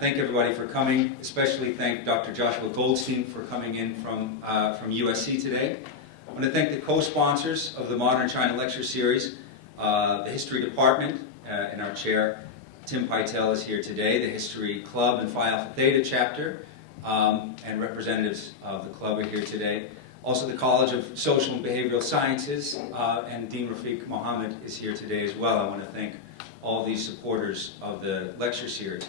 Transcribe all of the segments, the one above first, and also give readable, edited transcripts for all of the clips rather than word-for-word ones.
Thank everybody for coming, especially thank Dr. Joshua Goldstein for coming in from USC today. I want to thank the co-sponsors of the Modern China Lecture Series, the History Department, and our chair, Tim Pytel, is here today, the History Club and Phi Alpha Theta chapter, and representatives of the club are here today. Also the College of Social and Behavioral Sciences, and Dean Rafiq Mohammed is here today as well. I want to thank all these supporters of the lecture series.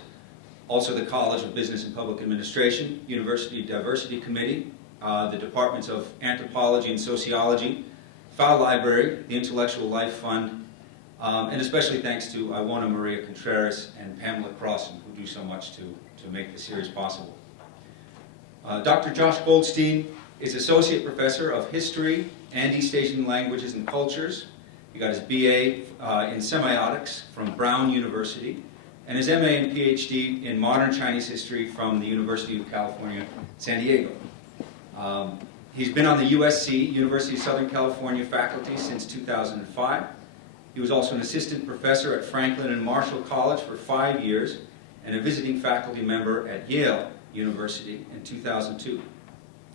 Also the College of Business and Public Administration, University Diversity Committee, the Departments of Anthropology and Sociology, Fowle Library, the Intellectual Life Fund, and especially thanks to Iwona Maria Contreras and Pamela Crossan, who do so much to make the series possible. Dr. Josh Goldstein is Associate Professor of History and East Asian Languages and Cultures. He got his BA in Semiotics from Brown University, and his MA and PhD in Modern Chinese History from the University of California, San Diego. He's been on the USC, University of Southern California faculty since 2005. He was also an assistant professor at Franklin and Marshall College for 5 years, and a visiting faculty member at Yale University in 2002.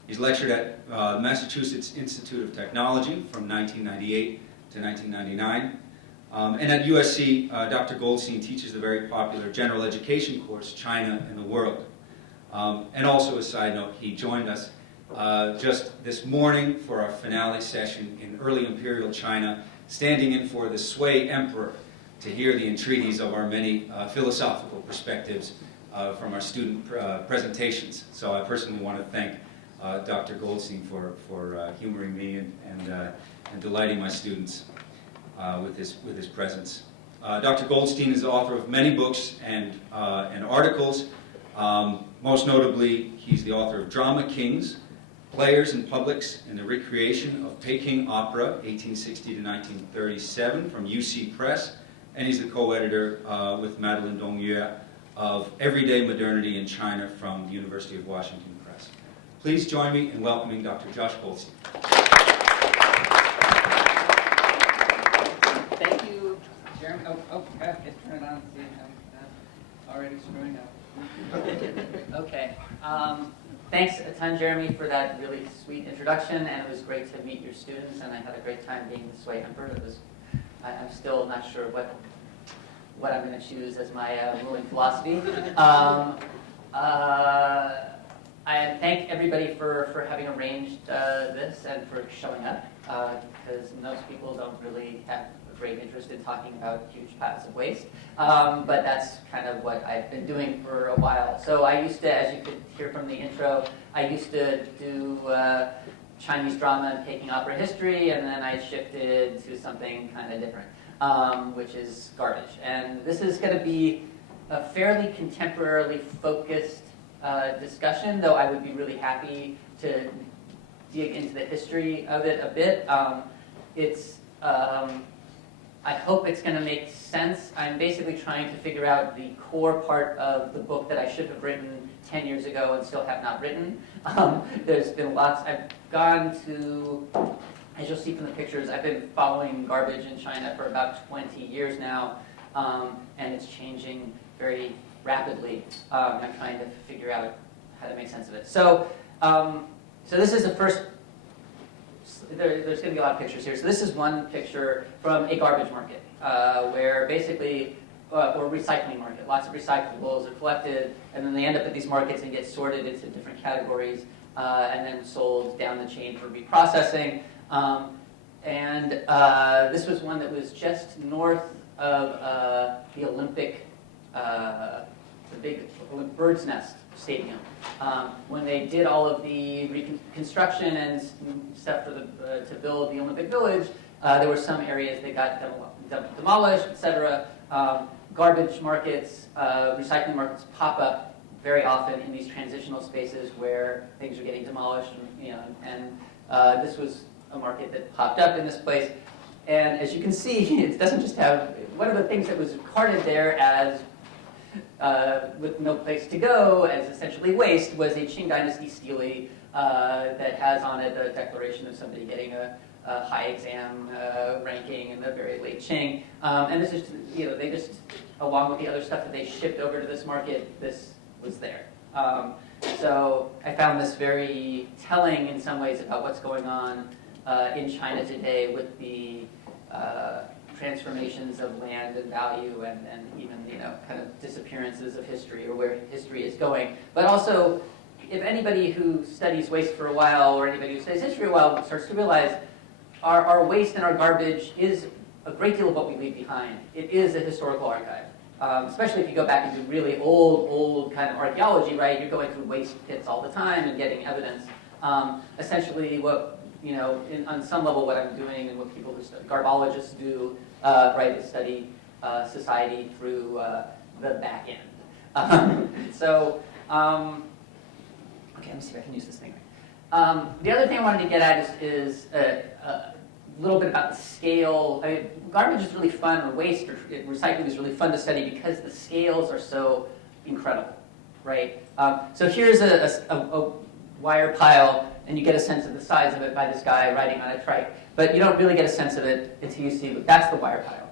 He's lectured at Massachusetts Institute of Technology from 1998 to 1999. And at USC, Dr. Goldstein teaches the very popular general education course, China and the World. And also, a side note, he joined us just this morning for our finale session in early imperial China, standing in for the Sui Emperor to hear the entreaties of our many philosophical perspectives from our student presentations. So I personally want to thank Dr. Goldstein for humoring me and delighting my students with his presence. Dr. Goldstein is the author of many books and articles. Most notably, he's the author of Drama Kings, Players and Publics in the Re-creation of Peking Opera, 1860 to 1937, from UC Press, and he's the co-editor with Madeline Yue Dong of Everyday Modernity in China from the University of Washington Press. Please join me in welcoming Dr. Josh Goldstein. Thank you, Jeremy. I have to turn it on. See, I'm already screwing up. Okay. Thanks a ton, Jeremy, for that really sweet introduction, and it was great to meet your students, and I had a great time being the Sui Emperor. I'm still not sure what I'm going to choose as my ruling philosophy. I thank everybody for having arranged this and for showing up, because most people don't really have a great interest in talking about huge piles of waste. But that's kind of what I've been doing for a while. So I used to, as you could hear from the intro, I used to do Chinese drama and Peking opera history, and then I shifted to something kind of different, which is garbage. And this is going to be a fairly contemporarily focused discussion, though I would be really happy to dig into the history of it a bit. I hope it's going to make sense. I'm basically trying to figure out the core part of the book that I should have written 10 years ago and still have not written. There's been lots. I've gone to, as you'll see from the pictures, I've been following garbage in China for about 20 years now, and it's changing very rapidly. I'm trying to figure out how to make sense of it. So this is the first. There's going to be a lot of pictures here. So this is one picture from a garbage market, where basically, or recycling market. Lots of recyclables are collected, and then they end up at these markets and get sorted into different categories, and then sold down the chain for reprocessing. This was one that was just north of the Olympic, the big Bird's Nest Stadium. When they did all of the reconstruction and stuff for to build the Olympic Village, there were some areas that got demolished, etc. Garbage markets, recycling markets pop up very often in these transitional spaces where things are getting demolished, and this was a market that popped up in this place. And as you can see, it doesn't just have, one of the things that was carted there as with no place to go as essentially waste was a Qing Dynasty stele that has on it a declaration of somebody getting a high exam ranking in the very late Qing. And this is, they just, along with the other stuff that they shipped over to this market, this was there. So I found this very telling in some ways about what's going on in China today with the transformations of land and value and even, kind of disappearances of history or where history is going. But also, if anybody who studies waste for a while or anybody who studies history a while starts to realize our waste and our garbage is a great deal of what we leave behind. It is a historical archive. Especially if you go back and do really old kind of archaeology, right? You're going through waste pits all the time and getting evidence. Essentially, what on some level, what I'm doing and what people who study garbologists do, right, is study society through the back end. Okay, let me see if I can use this thing. The other thing I wanted to get at is a little bit about the scale. I mean, garbage is really fun, or waste or recycling is really fun to study because the scales are so incredible, right? So here's a wire pile, and you get a sense of the size of it by this guy riding on a trike. But you don't really get a sense of it until you see, that's the wire pile,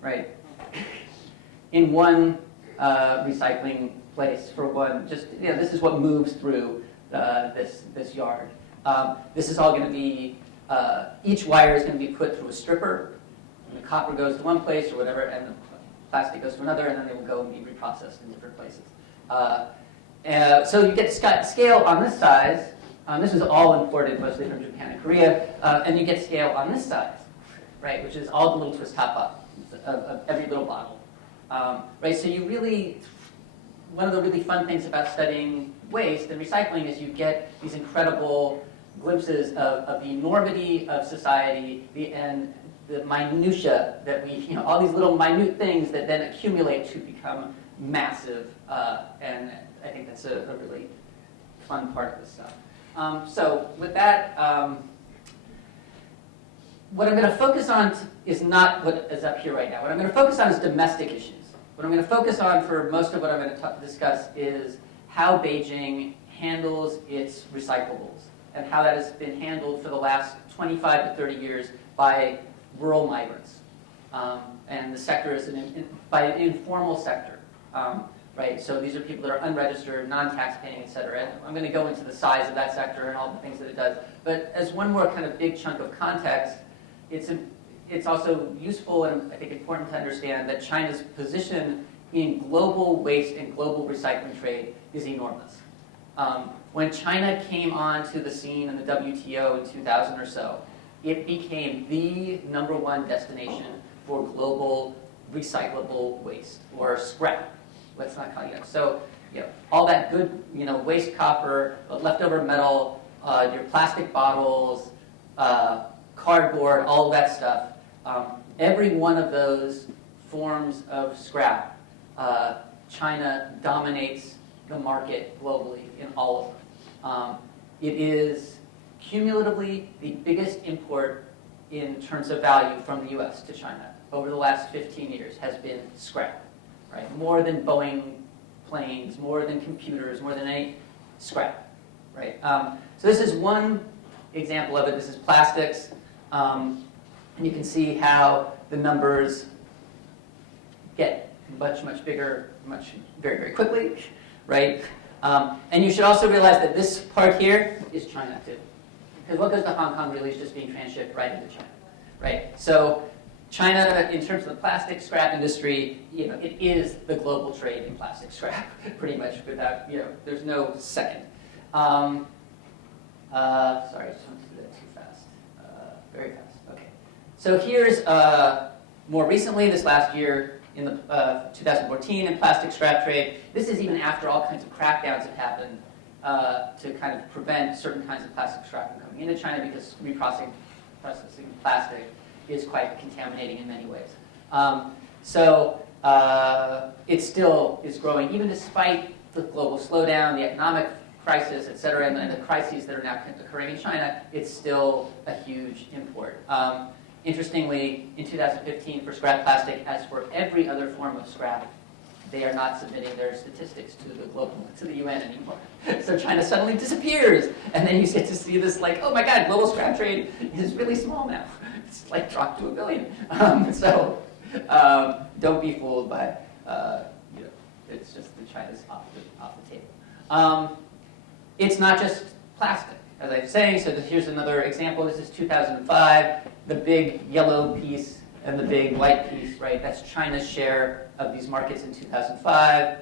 right? In one recycling place for one, this is what moves through this yard. This is all going to be, each wire is going to be put through a stripper, and the copper goes to one place or whatever, and the plastic goes to another, and then they will go and be reprocessed in different places. So you get scale on this size. This is all imported mostly from Japan and Korea, and you get scale on this size, right, which is all the little twist top up of every little bottle. Right, so you really, one of the really fun things about studying waste and recycling is you get these incredible glimpses of the enormity of society and the minutia that we, all these little minute things that then accumulate to become massive, and I think that's a really fun part of this stuff. So with that, what I'm going to focus on is not what is up here right now. What I'm going to focus on is domestic issues. What I'm going to focus on for most of what I'm going to discuss is how Beijing handles its recyclables and how that has been handled for the last 25 to 30 years by rural migrants. And the sector is by an informal sector. Right, so these are people that are unregistered, non-tax paying, et cetera. And I'm going to go into the size of that sector and all the things that it does. But as one more kind of big chunk of context, it's also useful and I think important to understand that China's position in global waste and global recycling trade is enormous. When China came onto the scene in the WTO in 2000 or so, it became the #1 destination for global recyclable waste or scrap. Let's not call it. So, all that good, waste copper, leftover metal, your plastic bottles, cardboard, all of that stuff. Every one of those forms of scrap, China dominates the market globally in all of them. It is cumulatively the biggest import in terms of value from the U.S. to China over the last 15 years has been scrap. Right? More than Boeing planes, more than computers, more than any scrap. Right? So this is one example of it. This is plastics. And you can see how the numbers get much, much bigger, very, very quickly. Right? And you should also realize that this part here is China too. Because what goes to Hong Kong really is just being transshipped right into China. Right? So China, in terms of the plastic scrap industry, it is the global trade in plastic scrap, pretty much without, there's no second. Sorry, I just wanted to do that too fast. Very fast, okay. So here's, more recently, this last year, in the 2014 in plastic scrap trade. This is even after all kinds of crackdowns have happened to kind of prevent certain kinds of plastic scrap from coming into China because processing plastic is quite contaminating in many ways. It still is growing, even despite the global slowdown, the economic crisis, et cetera, and the crises that are now occurring in China, it's still a huge import. Interestingly, in 2015, for scrap plastic, as for every other form of scrap, they are not submitting their statistics to the UN anymore. So China suddenly disappears, and then you get to see this like, oh my God, global scrap trade is really small now. It's like dropped to 1 billion. Don't be fooled by, it's just that China's off the table. It's not just plastic, as I was saying. So here's another example. This is 2005, the big yellow piece and the big white piece, right? That's China's share of these markets in 2005.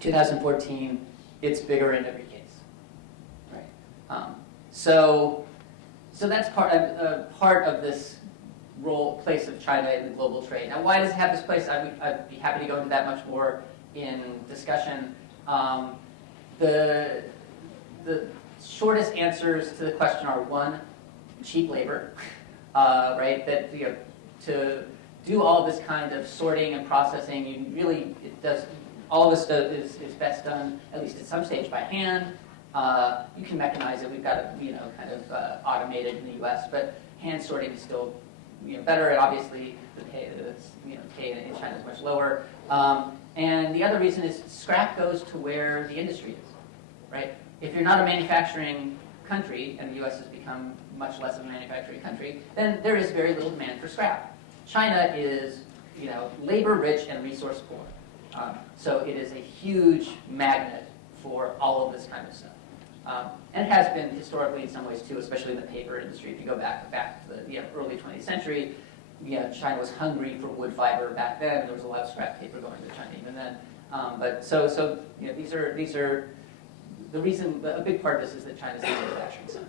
2014, it's bigger in every case, right? So that's part of this place of China in the global trade. Now, why does it have this place? I'd be happy to go into that much more in discussion. The shortest answers to the question are: one, cheap labor, right? That to do all this kind of sorting and processing, all of this stuff is best done, at least at some stage, by hand. You can mechanize it. We've got it, kind of automated in the U.S., but hand sorting is still, better. And obviously, the pay in China is much lower. And the other reason is scrap goes to where the industry is, right? If you're not a manufacturing country, and the U.S. has become much less of a manufacturing country, then there is very little demand for scrap. China is, labor-rich and resource-poor. So it is a huge magnet for all of this kind of stuff. And it has been historically in some ways too, especially in the paper industry. If you go back to the early 20th century, China was hungry for wood fiber back then. There was a lot of scrap paper going to China even then. But these are the reason. A big part of this is that China's a manufacturing center.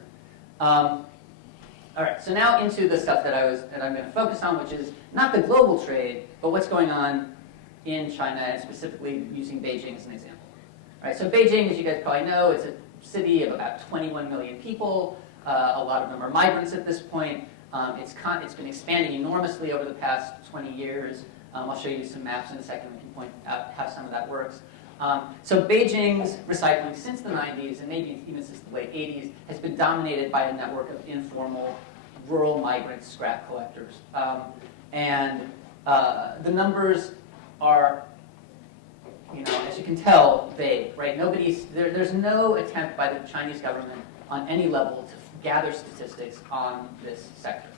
All right, so now into the stuff that I'm going to focus on, which is not the global trade, but what's going on in China, and specifically using Beijing as an example. All right, so Beijing, as you guys probably know, it's a city of about 21 million people. A lot of them are migrants at this point. It's been expanding enormously over the past 20 years. I'll show you some maps in a second. We can point out how some of that works. So Beijing's recycling since the 90s, and maybe even since the late 80s, has been dominated by a network of informal rural migrant scrap collectors. The numbers are, as you can tell, vague, right? There's no attempt by the Chinese government on any level to gather statistics on this sector,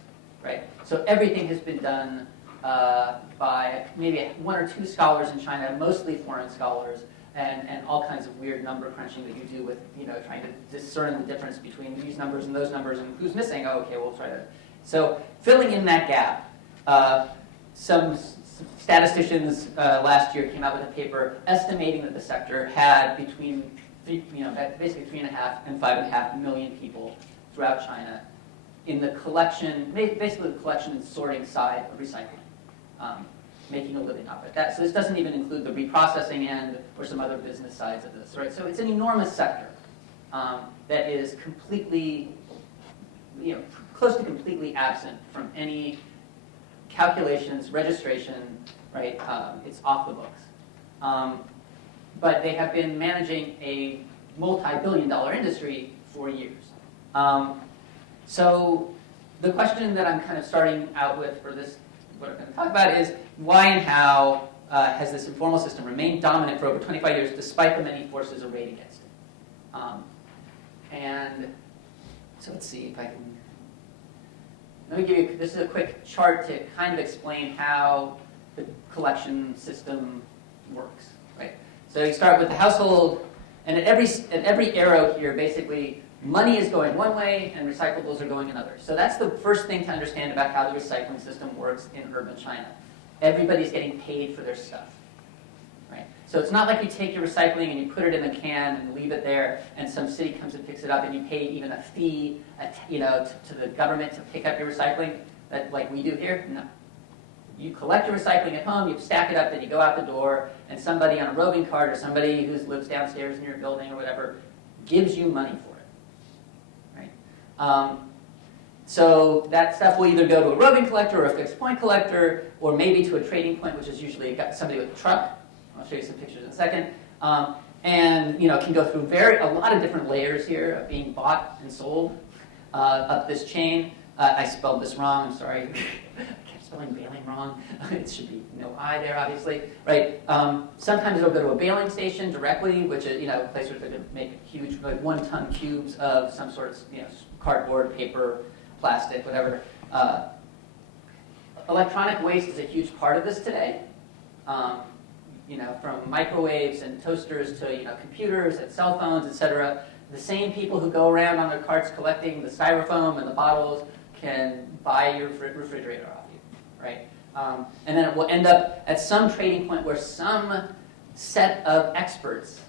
right? So everything has been done by maybe one or two scholars in China, mostly foreign scholars, and all kinds of weird number crunching that you do with, trying to discern the difference between these numbers and those numbers and who's missing. Oh, okay, we'll try to. So filling in that gap, some statisticians last year came out with a paper estimating that the sector had between, basically 3.5 and 5.5 million people throughout China in the collection, basically the collection and sorting side of recycling, making a living off it. So this doesn't even include the reprocessing end or some other business sides of this, right? So it's an enormous sector that is completely, close to completely absent from any calculations, registration, right? It's off the books. But they have been managing a multi-billion-dollar industry for years. So the question that I'm kind of starting out with for this, what I'm going to talk about, is why and how has this informal system remained dominant for over 25 years despite the many forces arrayed against it? And so let's see if I can. Let me give you, this is a quick chart to kind of explain how the collection system works, right? So you start with the household, and at every arrow here, basically, money is going one way and recyclables are going another. So that's the first thing to understand about how the recycling system works in urban China. Everybody's getting paid for their stuff, right? So it's not like you take your recycling and you put it in a can and leave it there, and some city comes and picks it up, and you pay even a fee, to the government to pick up your recycling, like we do here. No. You collect your recycling at home, you stack it up, then you go out the door, and somebody on a roving cart or somebody who lives downstairs in your building or whatever gives you money for it, right? So that stuff will either go to a roving collector or a fixed point collector, or maybe to a trading point, which is usually somebody with a truck. I'll show you some pictures in a second. And it can go through a lot of different layers here of being bought and sold up this chain. I spelled this wrong, I'm sorry. I kept spelling baling wrong. It should be no I there, obviously, right? Sometimes it'll go to a baling station directly, which is, a place where they're going to make huge, like 1-ton cubes of some sort of, cardboard, paper, plastic, whatever. Electronic waste is a huge part of this today. From microwaves and toasters to computers and cell phones, etc. The same people who go around on their carts collecting the styrofoam and the bottles can buy your refrigerator off you, right? And then it will end up at some trading point where some set of experts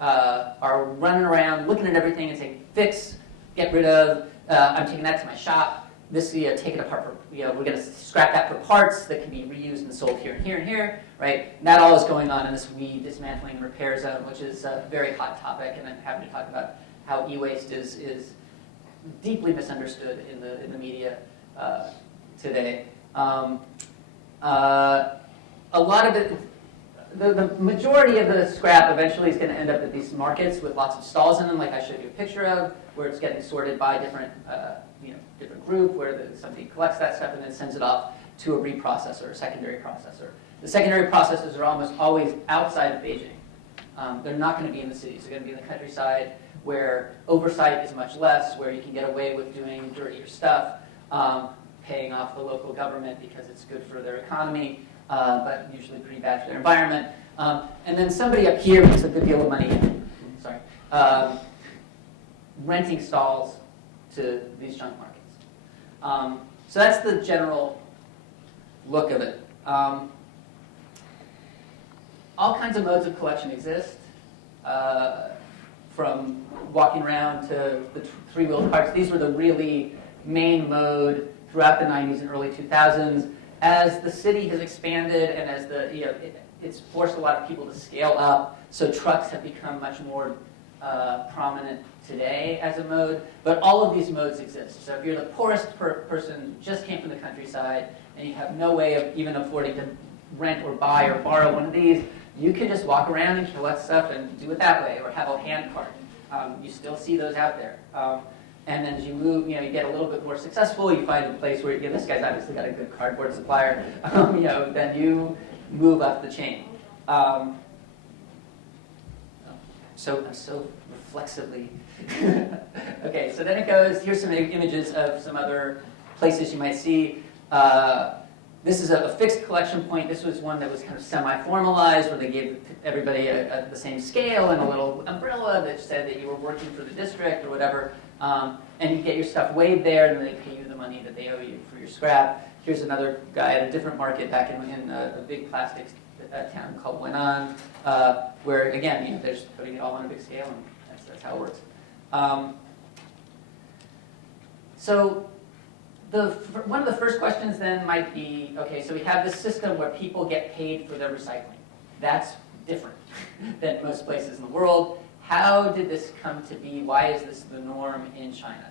are running around looking at everything and saying, fix, get rid of, I'm taking that to my shop. This, take it apart for, we're going to scrap that for parts that can be reused and sold here and here and here, right? And that all is going on in this weed dismantling and repair zone, which is a very hot topic, and I'm happy to talk about how e-waste is deeply misunderstood in the media today. A lot of it, the majority of the scrap eventually is going to end up at these markets with lots of stalls in them, like I showed you a picture of, where it's getting sorted by different group, where somebody collects that stuff and then sends it off to a reprocessor, a secondary processor. The secondary processors are almost always outside of Beijing. They're not going to be in the cities. They're going to be in the countryside, where oversight is much less, where you can get away with doing dirtier stuff, paying off the local government because it's good for their economy, but usually pretty bad for their environment. And then somebody up here makes a good deal of money, renting stalls to these junk markets. So that's the general look of it. All kinds of modes of collection exist, from walking around to the three-wheeled carts. These were the really main mode throughout the 90s and early 2000s. As the city has expanded and as it's forced a lot of people to scale up, so trucks have become much more prominent today as a mode, but all of these modes exist. So if you're the poorest person, just came from the countryside, and you have no way of even affording to rent or buy or borrow one of these, you can just walk around and collect stuff and do it that way, or have a hand cart. You still see those out there. And then as you move, you get a little bit more successful, you find a place where, this guy's obviously got a good cardboard supplier, then you move up the chain. So I'm so reflexively. Okay, so then it goes, here's some images of some other places you might see. This is a fixed collection point. This was one that was kind of semi-formalized, where they gave everybody the same scale and a little umbrella that said that you were working for the district or whatever. And you get your stuff weighed there, and then they pay you the money that they owe you for your scrap. Here's another guy at a different market back in a big plastics town called Wenan, where, again, they're just putting it all on a big scale, and that's how it works. So one of the first questions then might be, okay, so we have this system where people get paid for their recycling. That's different than most places in the world. How did this come to be? Why is this the norm in China?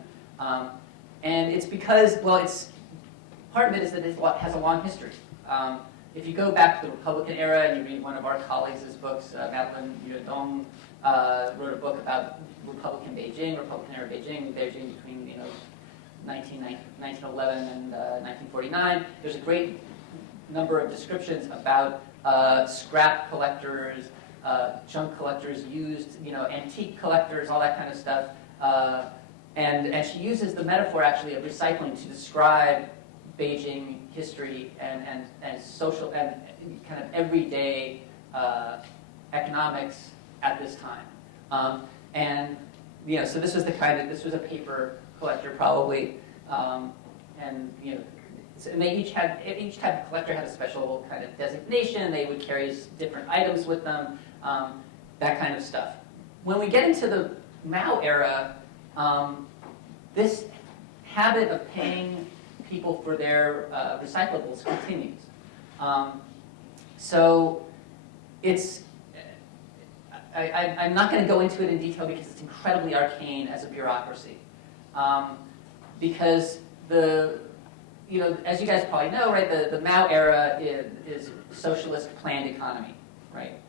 And it's because, part of it is that it has a long history. If you go back to the Republican era and you read one of our colleagues' books, Madeline Yue Dong wrote a book about Republican era Beijing between 1911 and 1949. There's a great number of descriptions about scrap collectors, junk collectors, used, antique collectors, all that kind of stuff. And she uses the metaphor actually of recycling to describe Beijing history and social and kind of everyday economics at this time. So this was this was a paper collector probably, and each type of collector had a special kind of designation. They would carry different items with them, that kind of stuff. When we get into the Mao era, this habit of paying people for their recyclables continues. So it's, I'm not going to go into it in detail because it's incredibly arcane as a bureaucracy. Because as you guys probably know, right, the Mao era is socialist planned economy, right?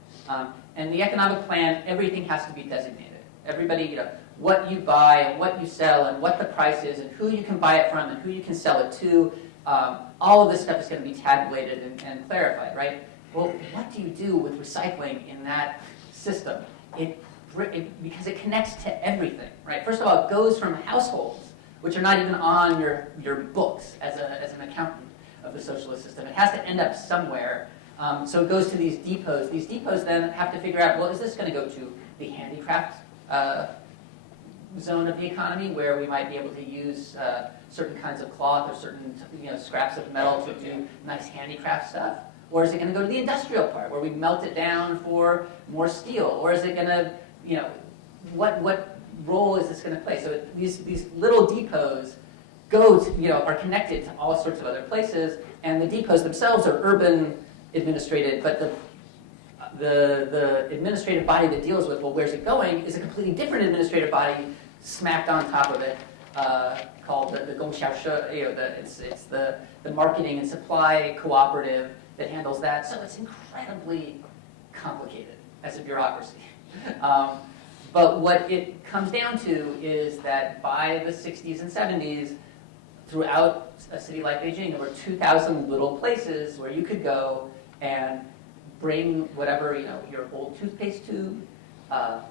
And the economic plan, everything has to be designated. Everybody, what you buy and what you sell and what the price is and who you can buy it from and who you can sell it to, all of this stuff is going to be tabulated and clarified, right? Well, what do you do with recycling in that system? Because it connects to everything, right? First of all, it goes from households, which are not even on your books as an accountant of the socialist system. It has to end up somewhere. So it goes to these depots. These depots then have to figure out, well, is this going to go to the handicraft zone of the economy, where we might be able to use certain kinds of cloth or certain scraps of metal to do nice handicraft stuff? Or is it going to go to the industrial part, where we melt it down for more steel? Or is it going to, what role is this going to play? So these little depots are connected to all sorts of other places, and the depots themselves are urban administrated, but the administrative body that deals with, well, where's it going, is a completely different administrative body smacked on top of it, called the Gongxiaoshe. It's the marketing and supply cooperative that handles that. So it's incredibly complicated as a bureaucracy. But what it comes down to is that by the 60s and 70s, throughout a city like Beijing, there were 2,000 little places where you could go and bring whatever, your old toothpaste tube,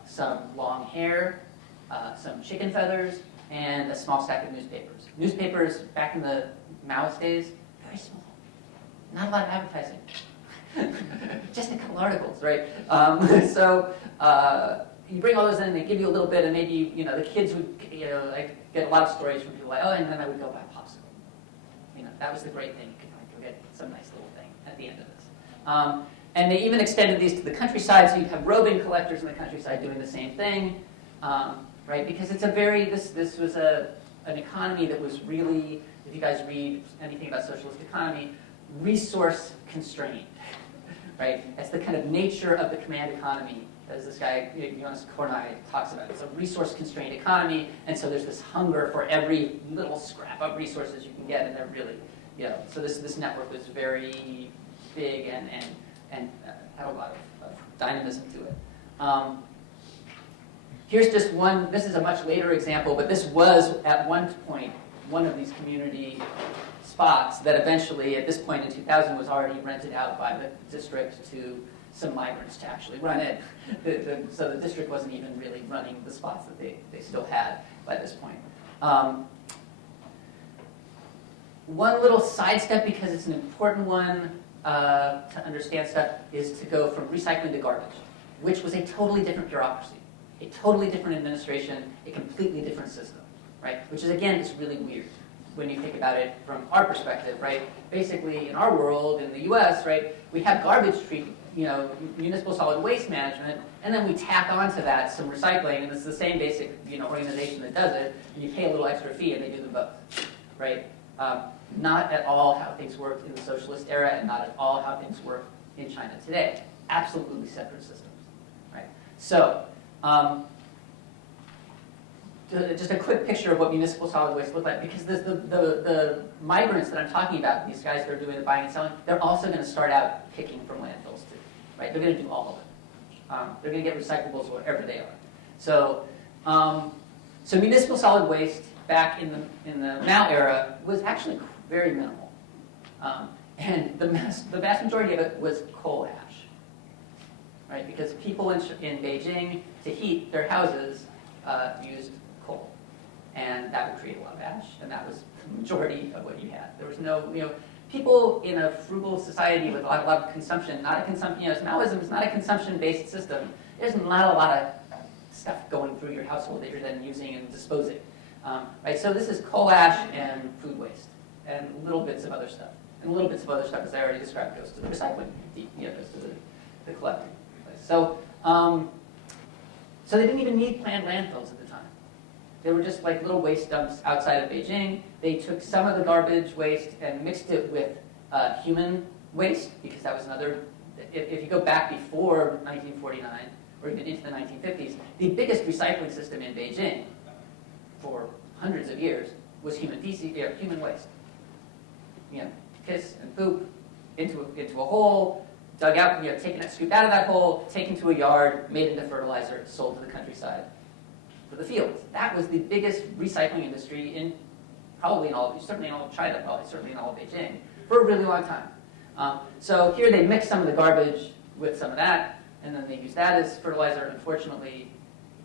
some long hair, some chicken feathers, and a small stack of newspapers. Newspapers, back in the Maoist days, very small. Not a lot of advertising. Just a couple articles, right? So you bring all those in, they give you a little bit, and maybe, the kids would, I get a lot of stories from people like, oh, and then I would go buy a popsicle. That was the great thing. You could go get some nice little thing at the end of this. And they even extended these to the countryside, so you'd have roving collectors in the countryside doing the same thing, right? Because it's this was an economy that was really, if you guys read anything about socialist economy, resource constrained, right? That's the kind of nature of the command economy, as this guy, Jonas Kornai, talks about. It's a resource-constrained economy, and so there's this hunger for every little scrap of resources you can get, and they're really, so this network was very big and had a lot of dynamism to it. Here's just one, this is a much later example, but this was, at one point, one of these community spots that eventually, at this point in 2000, was already rented out by the district to some migrants to actually run it. So the district wasn't even really running the spots that they still had by this point. One little sidestep, because it's an important one to understand stuff, is to go from recycling to garbage, which was a totally different bureaucracy, a totally different administration, a completely different system, right? Which is, again, is really weird when you think about it from our perspective, right? Basically, in our world, in the US, right, we have garbage treatment, municipal solid waste management, and then we tack onto that some recycling, and it's the same basic, organization that does it, and you pay a little extra fee, and they do them both, right? Not at all how things worked in the socialist era, and not at all how things work in China today. Absolutely separate systems, right? So, just a quick picture of what municipal solid waste look like, because the migrants that I'm talking about, these guys that are doing the buying and selling, they're also going to start out picking from landfills too, right? They're going to do all of it. They're going to get recyclables wherever they are. So, so municipal solid waste back in the Mao era was actually very minimal, and the vast majority of it was coal ash, right? Because people in Beijing, to heat their houses, used coal, and that would create a lot of ash, and that was the majority of what you had. There was no, people in a frugal society with a lot of consumption, not a consumption, Maoism is not a consumption-based system. There's not a lot of stuff going through your household that you're then using and disposing, right? So this is coal ash and food waste, and little bits of other stuff. And little bits of other stuff, as I already described, goes to the recycling, goes to the collecting place. So, so they didn't even need planned landfills at the time. They were just like little waste dumps outside of Beijing. They took some of the garbage waste and mixed it with human waste, because that was another, if you go back before 1949, or even into the 1950s, the biggest recycling system in Beijing for hundreds of years was human feces, human waste. Piss and poop into a hole, dug out, taken, scooped out of that hole, taken to a yard, made into fertilizer, sold to the countryside for the fields. That was the biggest recycling industry in probably certainly in all of China, probably certainly in all of Beijing, for a really long time. So here they mix some of the garbage with some of that, and then they use that as fertilizer. Unfortunately,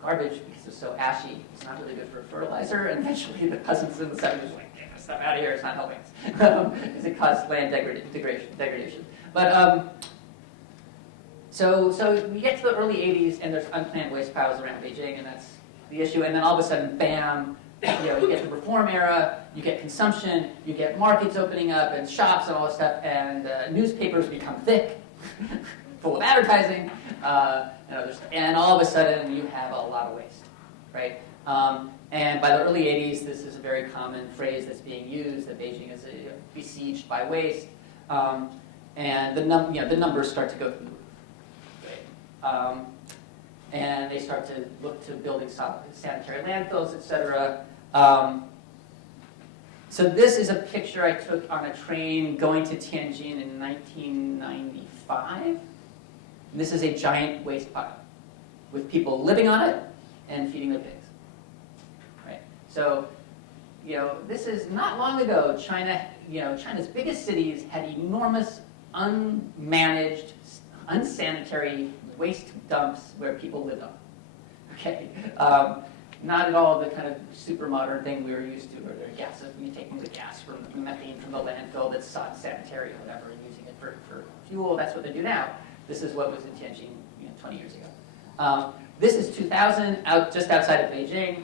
garbage, because it's so ashy, it's not really good for fertilizer, and eventually the peasants in the south are just like, get this stuff out of here, it's not helping us, because it causes land degradation. But, so we get to the early 80s, and there's unplanned waste piles around Beijing, and that's the issue, and then all of a sudden, bam, you get the reform era, you get consumption, you get markets opening up, and shops and all this stuff, and newspapers become thick, full of advertising, and all of a sudden you have a lot of waste, right? And by the early 80s, this is a very common phrase that's being used, that Beijing is besieged by waste, and the numbers start to go through the roof, right? And they start to look to building sanitary landfills, et cetera. So this is a picture I took on a train going to Tianjin in 1995. This is a giant waste pile with people living on it and feeding their pigs. Right? So, this is not long ago. China's biggest cities had enormous, unmanaged, unsanitary waste dumps where people lived on. Okay. Not at all the kind of super modern thing we were used to, where they're taking the gas from the methane from the landfill that's sanitary or whatever and using it for fuel. That's what they do now. This is what was in Tianjin 20 years ago. This is 2000, just outside of Beijing.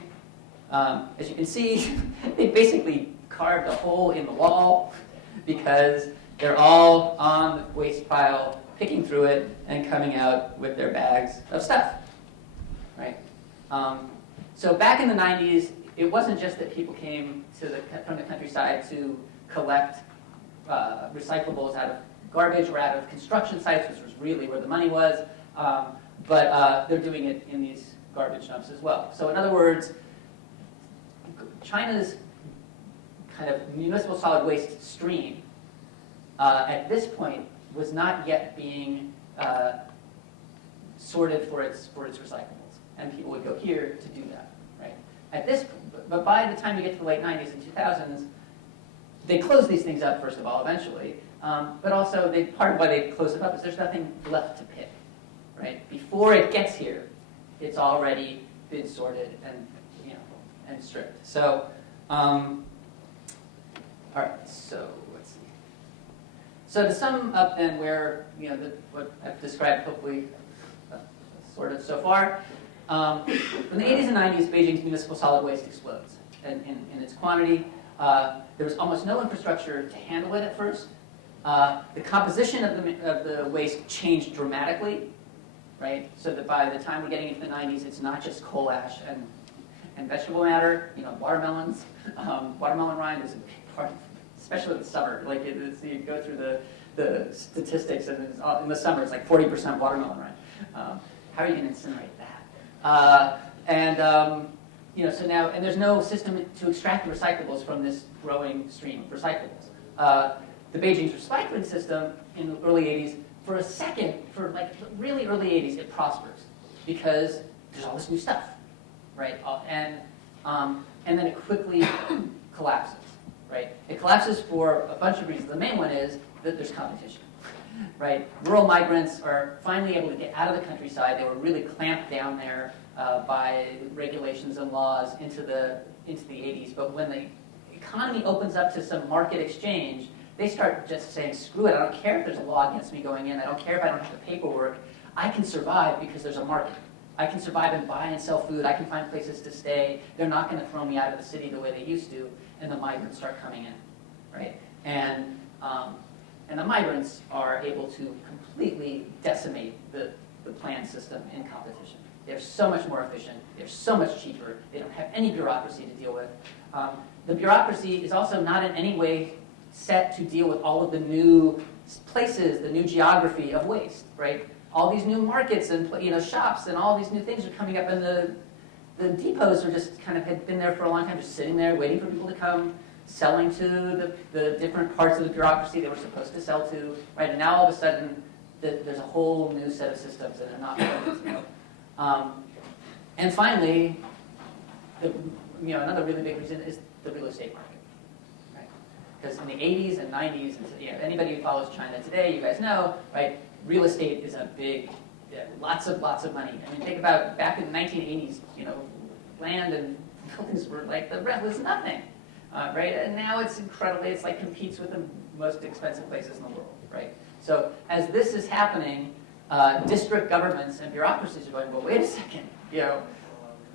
As you can see, they basically carved a hole in the wall because they're all on the waste pile, picking through it and coming out with their bags of stuff. Right? So back in the 90s, it wasn't just that people came from the countryside to collect recyclables out of garbage or out of construction sites, which was really where the money was, but they're doing it in these garbage dumps as well. So in other words, China's kind of municipal solid waste stream at this point was not yet being sorted for its recyclables, and people would go here to do that, right? But by the time you get to the late 90s and 2000s, they close these things up first of all, eventually, but also part of why they close it up is there's nothing left to pick, right? Before it gets here, it's already been sorted and stripped. So, all right. So let's see. So to sum up, then, where what I've described, hopefully, sort of so far. In the 80s and 90s, Beijing's municipal solid waste explodes in its quantity. There was almost no infrastructure to handle it at first. The composition of the waste changed dramatically, right? So that by the time we're getting into the 90s, it's not just coal ash and vegetable matter. Watermelons. Watermelon rind is a big part, especially in the summer. Like you go through the statistics, and in the summer it's like 40% watermelon rind. How are you going to incinerate that? So now, and there's no system to extract the recyclables from this growing stream of recyclables. The Beijing's recycling system in the early 80s, for like really early 80s, it prospers because there's all this new stuff, right? And then it quickly collapses, right? It collapses for a bunch of reasons. The main one is that there's competition. Right, rural migrants are finally able to get out of the countryside. They were really clamped down there by regulations and laws into the 80s. But when the economy opens up to some market exchange, they start just saying, "Screw it! I don't care if there's a law against me going in. I don't care if I don't have the paperwork. I can survive because there's a market. I can survive and buy and sell food. I can find places to stay. They're not going to throw me out of the city the way they used to." And the migrants start coming in, right? And the migrants are able to completely decimate the planned system in competition. They're so much more efficient. They're so much cheaper. They don't have any bureaucracy to deal with. The bureaucracy is also not in any way set to deal with all of the new places, the new geography of waste, right? All these new markets and shops and all these new things are coming up, and the depots are just kind of had been there for a long time, just sitting there waiting for people to come, selling to the different parts of the bureaucracy they were supposed to sell to, right? And now all of a sudden, there's a whole new set of systems that are not working. And finally, another really big reason is the real estate market, Because in the 80s and 90s, and, anybody who follows China today, you guys know, right? Real estate is a big, lots of money. I mean, think about back in the 1980s, land and buildings were like, the rent was nothing, right? And now it's incredibly, it's like competes with the most expensive places in the world, right? So as this is happening, district governments and bureaucracies are going, well, wait a second,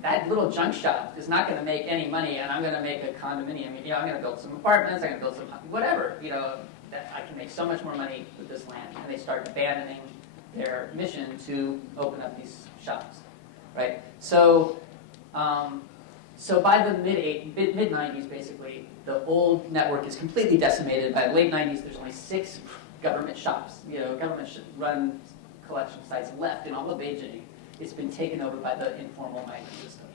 that little junk shop is not going to make any money, and I'm going to make a condominium. I'm going to build some apartments, I'm going to build some whatever. That I can make so much more money with this land, and they start abandoning their mission to open up these shops, right? So, so by the mid 90s, basically, the old network is completely decimated. By the late 90s, there's only 6 government shops, government-run collection sites left in all of Beijing. It's been taken over by the informal migrant system.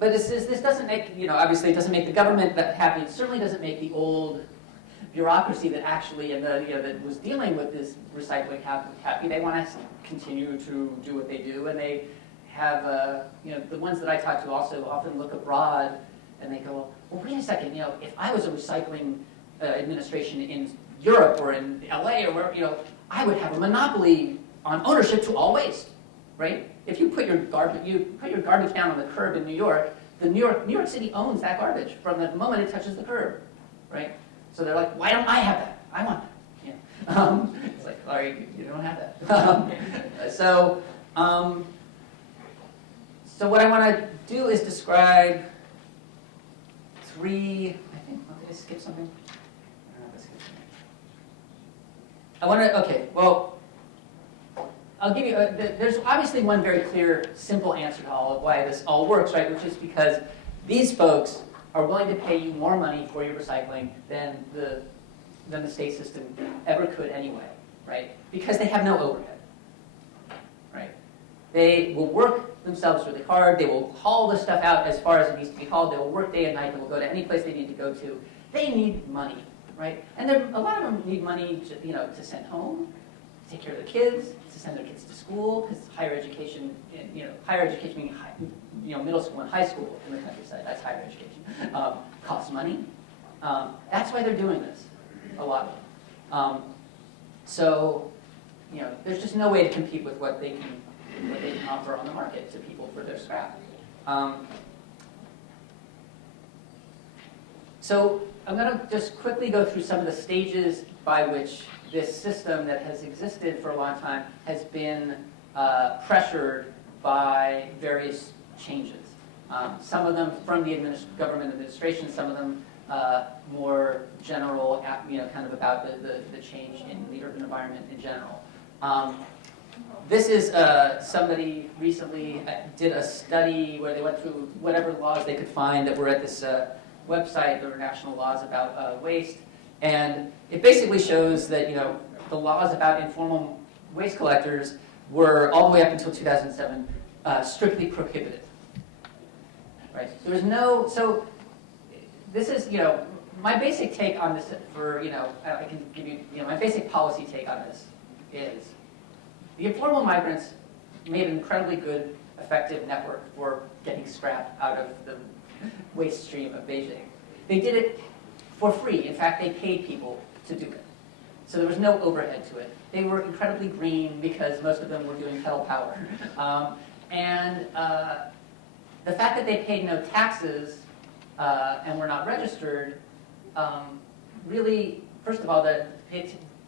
But this doesn't make, obviously it doesn't make the government that happy. It certainly doesn't make the old bureaucracy that actually, that was dealing with this recycling happy. They want to continue to do what they do, and they have, the ones that I talk to also often look abroad, and they go, well, wait a second, if I was a recycling administration in Europe or in LA or where, I would have a monopoly on ownership to all waste, right? If you put your garbage down on the curb in New York, New York City owns that garbage from the moment it touches the curb, right? So they're like, why don't I have that? I want that. It's like, sorry, you don't have that. So what I want to do is describe 3. I think. Did I skip something? I want to. Okay. Well, I'll give you. There's obviously one very clear, simple answer to all of why this all works, right? Which is because these folks are willing to pay you more money for your recycling than the state system ever could anyway, right? Because they have no overhead, right? They will work themselves really hard. They will haul the stuff out as far as it needs to be hauled. They will work day and night. They will go to any place they need to go to. They need money, right? And a lot of them need money, to send home, to take care of their kids, to send their kids to school, because higher education, higher education meaning middle school and high school in the countryside. That's higher education. Costs money. That's why they're doing this, a lot of them. There's just no way to compete with what they can offer on the market to people for their scrap. So I'm going to just quickly go through some of the stages by which this system that has existed for a long time has been pressured by various changes. Some of them from the government administration, some of them more general, kind of about the change in the urban environment in general. This is somebody recently did a study where they went through whatever laws they could find that were at this website. There were national laws about waste, and it basically shows that the laws about informal waste collectors were all the way up until 2007 strictly prohibited. Right? There was no. So this is my basic take on this. I can give you my basic policy take on this is the informal migrants made an incredibly good, effective network for getting scrap out of the waste stream of Beijing. They did it for free. In fact, they paid people to do it. So there was no overhead to it. They were incredibly green because most of them were doing pedal power. The fact that they paid no taxes and were not registered, really, first of all,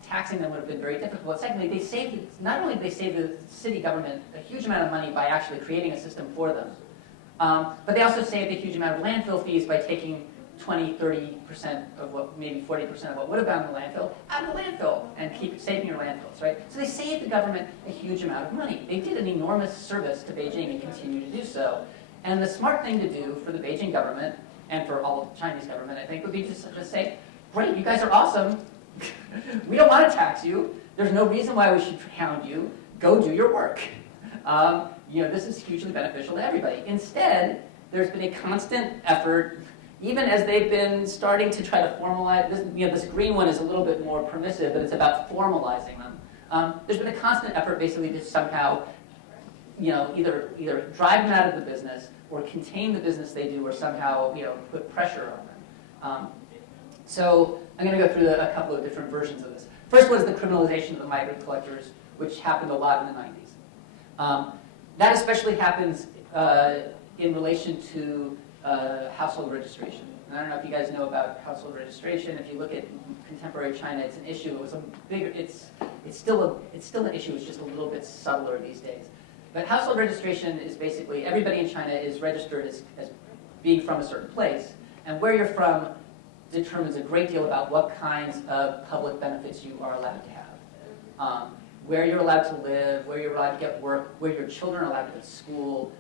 taxing them would have been very difficult. Secondly, not only did they save the city government a huge amount of money by actually creating a system for them, but they also saved a huge amount of landfill fees by taking 20, 30% of what, maybe 40% of what would have gone in the landfill out of the landfill and keep saving your landfills, right? So they saved the government a huge amount of money. They did an enormous service to Beijing and continue to do so. And the smart thing to do for the Beijing government and for all of the Chinese government, I think, would be just say, great, you guys are awesome. We don't want to tax you. There's no reason why we should hound you. Go do your work. This is hugely beneficial to everybody. Instead, there's been a constant effort, even as they've been starting to try to formalize, this green one is a little bit more permissive, but it's about formalizing them. There's been a constant effort basically to somehow, either drive them out of the business or contain the business they do, or somehow put pressure on them. So I'm going to go through a couple of different versions of this. First was the criminalization of the migrant collectors, which happened a lot in the 90s. That especially happens in relation to household registration. And I don't know if you guys know about household registration. If you look at contemporary China, it's an issue. It was a bigger. It's still an issue. It's just a little bit subtler these days. But household registration is basically everybody in China is registered as being from a certain place, and where you're from determines a great deal about what kinds of public benefits you are allowed to have, where you're allowed to live, where you're allowed to get work, where your children are allowed to go to school.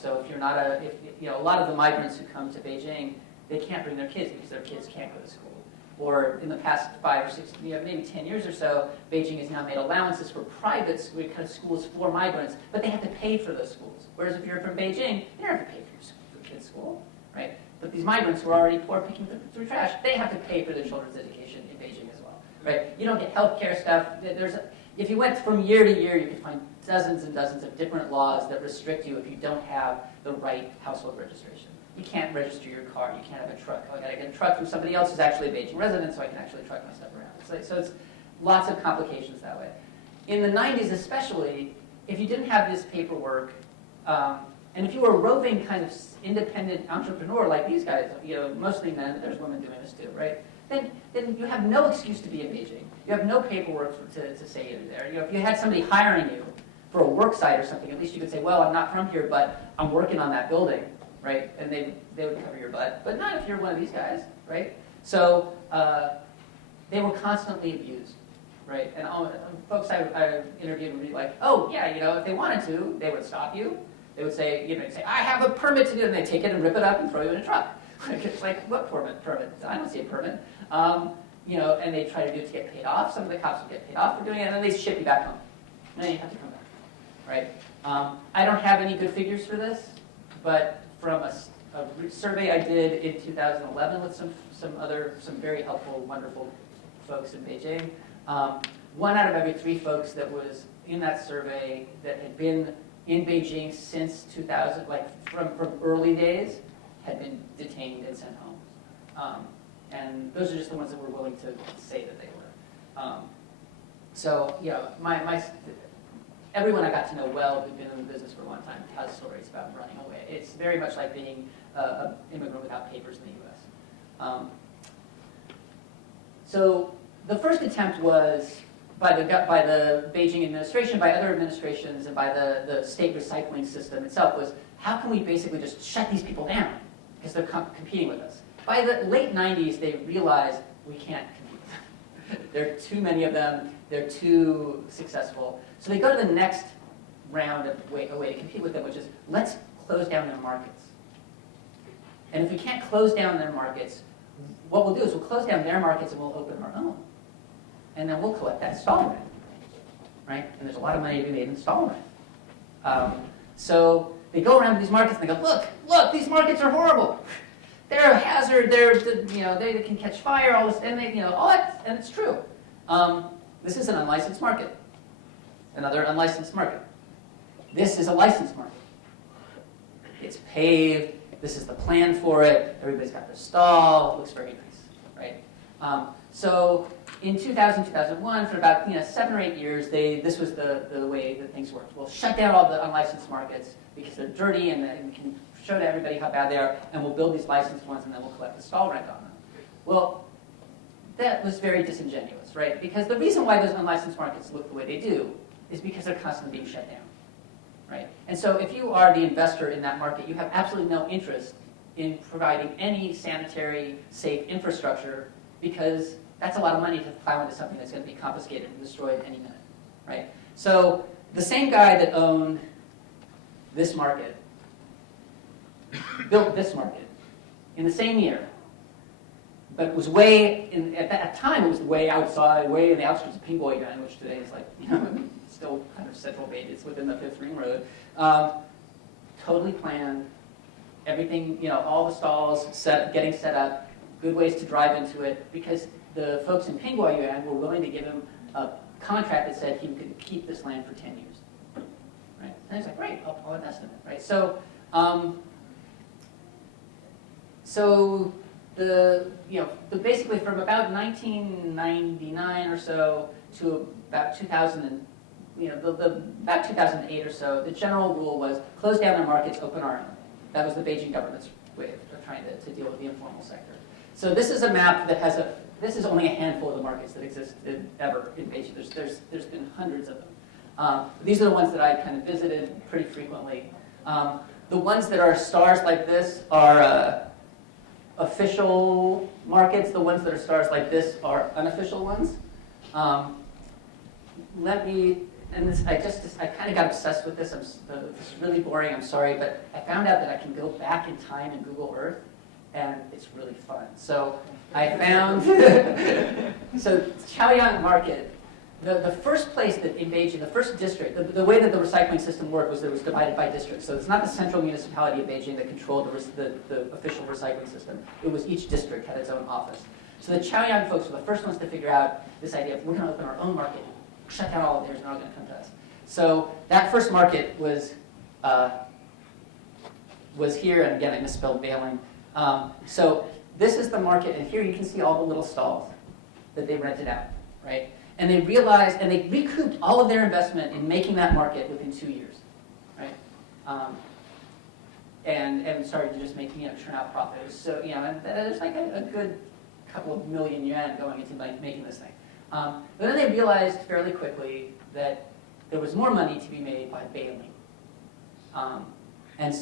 So if you're not a lot of the migrants who come to Beijing, they can't bring their kids because their kids can't go to school. Or in the past 5 or 6, maybe 10 years or so, Beijing has now made allowances for private schools for migrants, but they have to pay for those schools. Whereas if you're from Beijing, you don't have to pay for your kids' school, right? But these migrants who are already poor picking through trash, they have to pay for their children's education in Beijing as well, right? You don't get healthcare stuff. If you went from year to year, you could find dozens and dozens of different laws that restrict you if you don't have the right household registration. You can't register your car. You can't have a truck. Oh, I got to get a truck from somebody else who's actually a Beijing resident, so I can actually truck my stuff around. So it's lots of complications that way. In the 90s especially, if you didn't have this paperwork, and if you were a roving kind of independent entrepreneur like these guys, mostly men, but there's women doing this too, right? Then you have no excuse to be in Beijing. You have no paperwork to say you're there. If you had somebody hiring you for a work site or something, at least you could say, well, I'm not from here, but I'm working on that building, right? And they would cover your butt. But not if you're one of these guys, right? So they were constantly abused, right? And folks I interviewed would be like, oh, yeah, if they wanted to, they would stop you. They would say, I have a permit to do it, and they take it and rip it up and throw you in a truck. It's like, what permit? I don't see a permit. And they try to do it to get paid off. Some of the cops would get paid off for doing it, and then they ship you back home. And then you have to come back, right? I don't have any good figures for this, but from a survey I did in 2011 with some very helpful, wonderful folks in Beijing, 1 out of every 3 folks that was in that survey that had been in Beijing since 2000, like from early days, had been detained and sent home. And those are just the ones that were willing to say that they were. Everyone I got to know well who'd been in the business for a long time has stories about running away. It's very much like being an immigrant without papers in the U.S. So the first attempt was by the Beijing administration, by other administrations, and by the state recycling system itself was, how can we basically just shut these people down because they're competing with us? By the late 90s, they realized we can't compete with them. There are too many of them. They're too successful. So they go to the next round of a way to compete with them, which is, let's close down their markets. And if we can't close down their markets, what we'll do is we'll close down their markets and we'll open our own. And then we'll collect that stall rent, right? And there's a lot of money to be made in stall rent. So they go around to these markets and they go, look, these markets are horrible. They're a hazard. They can catch fire. All this, and all that, and it's true. This is an unlicensed market. Another unlicensed market. This is a licensed market. It's paved. This is the plan for it. Everybody's got their stall. It looks very nice, right? So in 2000, 2001, for about 7 or 8 years, this was the way that things worked. We'll shut down all the unlicensed markets because they're dirty and we can show to everybody how bad they are, and we'll build these licensed ones and then we'll collect the stall rent on them. Well, that was very disingenuous, right? Because the reason why those unlicensed markets look the way they do is because they're constantly being shut down, right? And so if you are the investor in that market, you have absolutely no interest in providing any sanitary, safe infrastructure because that's a lot of money to plow into something that's going to be confiscated and destroyed any minute, right? So the same guy that owned this market built this market in the same year, but it was at that time it was way outside, way in the outskirts of Pingguoyuan, which today is like, still kind of central Beijing. It's within the 5th Ring Road. Totally planned, everything, all the stalls getting set up, good ways to drive into it, because the folks in Pingguoyuan were willing to give him a contract that said he could keep this land for 10 years. Right? And he's like, great, I'll invest in it. Right? So So basically from about 1999 or so to about 2000 and, about 2008 or so, the general rule was close down our markets, open our own. That was the Beijing government's way of trying to deal with the informal sector. So this is a map that has this is only a handful of the markets that existed ever in Beijing. There's been hundreds of them. These are the ones that I kind of visited pretty frequently. The ones that are stars like this are official markets. The ones that are stars like this are unofficial ones. I kind of got obsessed with this. This is really boring, I'm sorry, but I found out that I can go back in time in Google Earth, and it's really fun. So I found, so Chaoyang Market, the first place that in Beijing, the first district, the way that the recycling system worked was that it was divided by districts. So it's not the central municipality of Beijing that controlled the official recycling system. It was each district had its own office. So the Chaoyang folks were the first ones to figure out this idea of we're going to open our own market, shut down all of theirs, and they're all going to come to us. So that first market was here, and again I misspelled Bailing. So this is the market, and here you can see all the little stalls that they rented out, right? And they realized, and they recouped all of their investment in making that market within 2 years, right? And started to just make, churn out profit. So, and there's like a good couple of million yuan going into like making this thing. But then they realized fairly quickly that there was more money to be made by bailing. And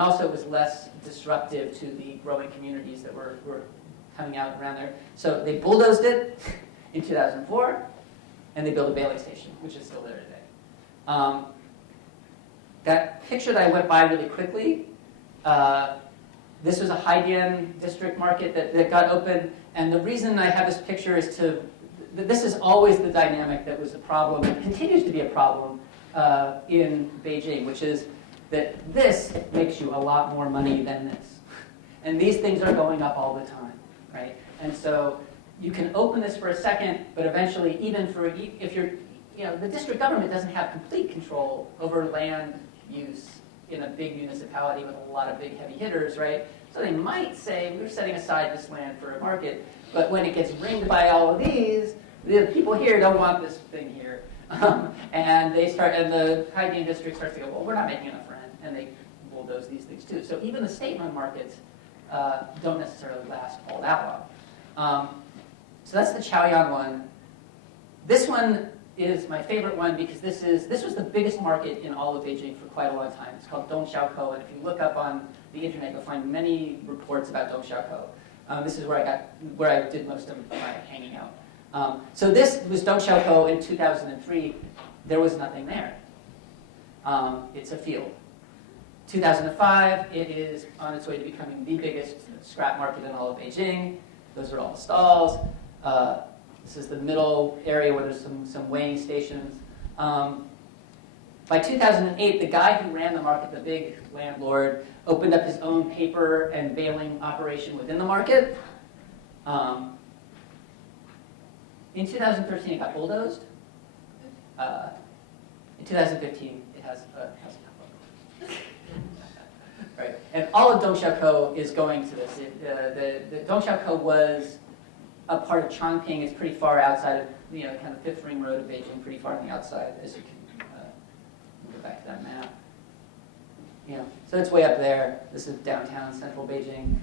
also it was less disruptive to the growing communities that were coming out around there. So they bulldozed it in 2004, and they built a bailing station, which is still there today. That picture that I went by really quickly, this was a Haidian district market that got open, and the reason I have this picture is this is always the dynamic that was the problem, and continues to be a problem in Beijing, which is that this makes you a lot more money than this. And these things are going up all the time, right? And so you can open this for a second, but eventually, if you're, the district government doesn't have complete control over land use in a big municipality with a lot of big heavy hitters, right? So they might say, we're setting aside this land for a market, but when it gets ringed by all of these, the people here don't want this thing here. And the Haidian district starts to go, well, we're not making enough rent, and they bulldoze these things too. So even the state-run markets don't necessarily last all that long. So that's the Chaoyang one. This one is my favorite one because this was the biggest market in all of Beijing for quite a long time. It's called Dongxiaoko, and if you look up on the internet, you'll find many reports about Dongxiaoko. This is where I did most of my hanging out. So this was Dongxiaoko in 2003. There was nothing there. It's a field. 2005, it is on its way to becoming the biggest scrap market in all of Beijing. Those are all the stalls. This is the middle area where there's some weighing stations. By 2008, the guy who ran the market, the big landlord, opened up his own paper and bailing operation within the market. In 2013, it got bulldozed. In 2015, it has a couple. Right, and all of Dongxiaoko is going to this. The Dongxiaoko was a part of Chongqing. It's pretty far outside of, kind of Fifth Ring Road of Beijing, pretty far on the outside, as you can go back to that map. So it's way up there. This is downtown central Beijing.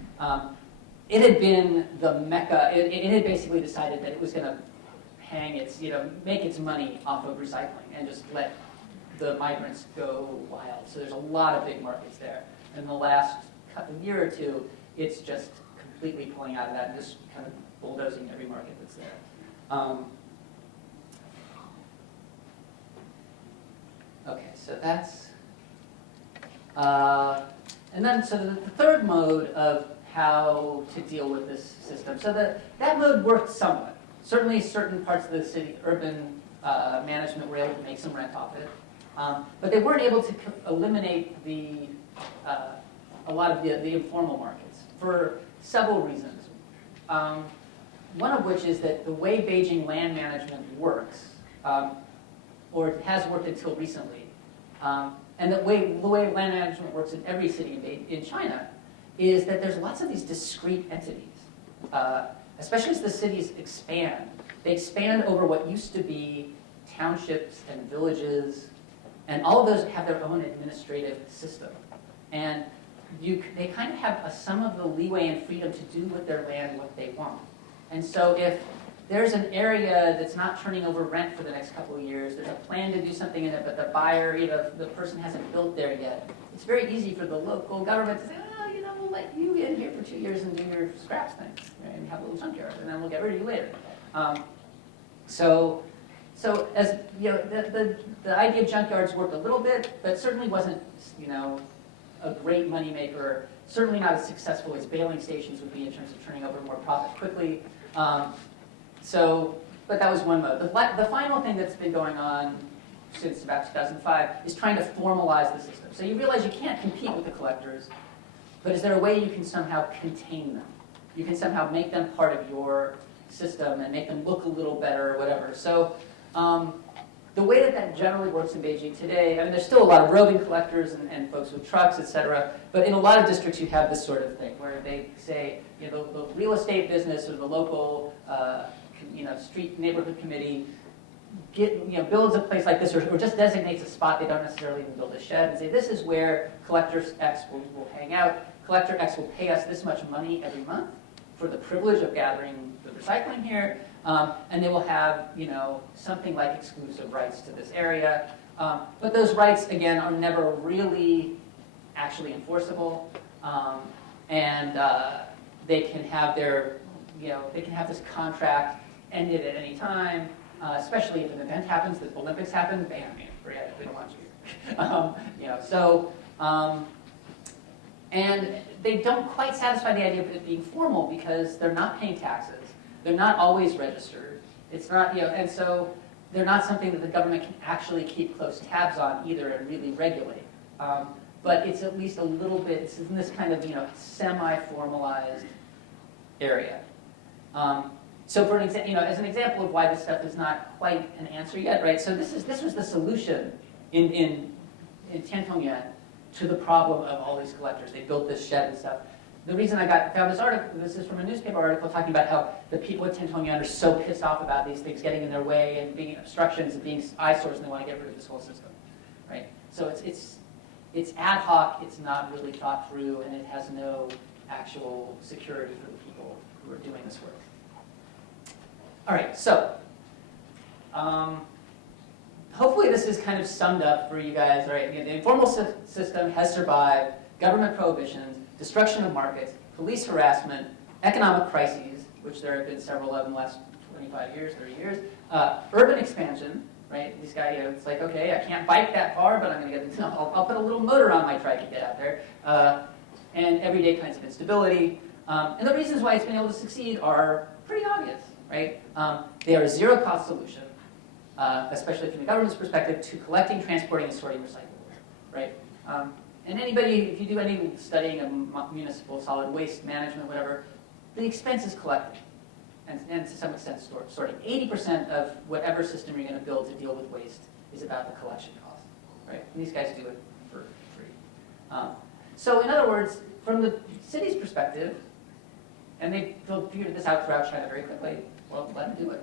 It had been the mecca. It had basically decided that it was going to hang its, make its money off of recycling and just let the migrants go wild. So there's a lot of big markets there. In the last year or two, it's just completely pulling out of that and just kind of bulldozing every market that's there. Okay, so that's... and then, so the third mode of how to deal with this system. So that mode worked somewhat. Certainly certain parts of the city, urban management were able to make some rent off it. But they weren't able to eliminate a lot of the informal markets for several reasons. One of which is that the way Beijing land management works, or it has worked until recently, And the way land management works in every city in China is that there's lots of these discrete entities, especially as the cities expand. They expand over what used to be townships and villages, and all of those have their own administrative system. And they kind of have some of the leeway and freedom to do with their land what they want. And so if there's an area that's not turning over rent for the next couple of years, there's a plan to do something in it, but the buyer, the person hasn't built there yet, it's very easy for the local government to say, oh, we'll let you in here for 2 years and do your scraps thing, right? And have a little junkyard, and then we'll get rid of you later. So as the idea of junkyards worked a little bit, but certainly wasn't a great moneymaker. Certainly not as successful as bailing stations would be in terms of turning over more profit quickly. But that was one mode. The final thing that's been going on since about 2005 is trying to formalize the system. So you realize you can't compete with the collectors, but is there a way you can somehow contain them? You can somehow make them part of your system and make them look a little better or whatever. So the way that generally works in Beijing today, I mean, there's still a lot of roving collectors and folks with trucks, et cetera, but in a lot of districts you have this sort of thing where they say, the real estate business or the local street neighborhood committee builds a place like this or just designates a spot. They don't necessarily even build a shed and say, this is where Collector X will hang out. Collector X will pay us this much money every month for the privilege of gathering the recycling here. And they will have, something like exclusive rights to this area. But those rights, again, are never really actually enforceable. And they can have this contract ended at any time, especially if an event happens, the Olympics happen, bam, forget it, we don't want you here. And they don't quite satisfy the idea of it being formal because they're not paying taxes. They're not always registered. It's not, and so they're not something that the government can actually keep close tabs on either and really regulate. But it's at least a little bit, it's in this kind of, semi-formalized area. So for an as an example of why this stuff is not quite an answer yet, right? So this was the solution in Tiantong to the problem of all these collectors. They built this shed and stuff. The reason I found this article, this is from a newspaper article talking about how the people at Tiantong are so pissed off about these things getting in their way and being obstructions and being eyesores, and they want to get rid of this whole system, right? So it's ad hoc, it's not really thought through, and it has no actual security for the people who are doing this work. All right, so hopefully this is kind of summed up for you guys, right? The informal system has survived government prohibitions, destruction of markets, police harassment, economic crises, which there have been several of in the last 25 years, 30 years, urban expansion, right? These guys, it's like, okay, I can't bike that far, but I'm going to get, I'll put a little motor on my trike and get out there, and everyday kinds of instability. And the reasons why it's been able to succeed are pretty obvious, right? They are a zero-cost solution, especially from the government's perspective, to collecting, transporting, and sorting recyclables, right? And anybody, if you do any studying of municipal solid waste management, whatever, the expense is collecting, and to some extent sorting. 80% of whatever system you're going to build to deal with waste is about the collection cost, right? And these guys do it for free. So in other words, from the city's perspective, and they figured this out throughout China very quickly, well, let them do it.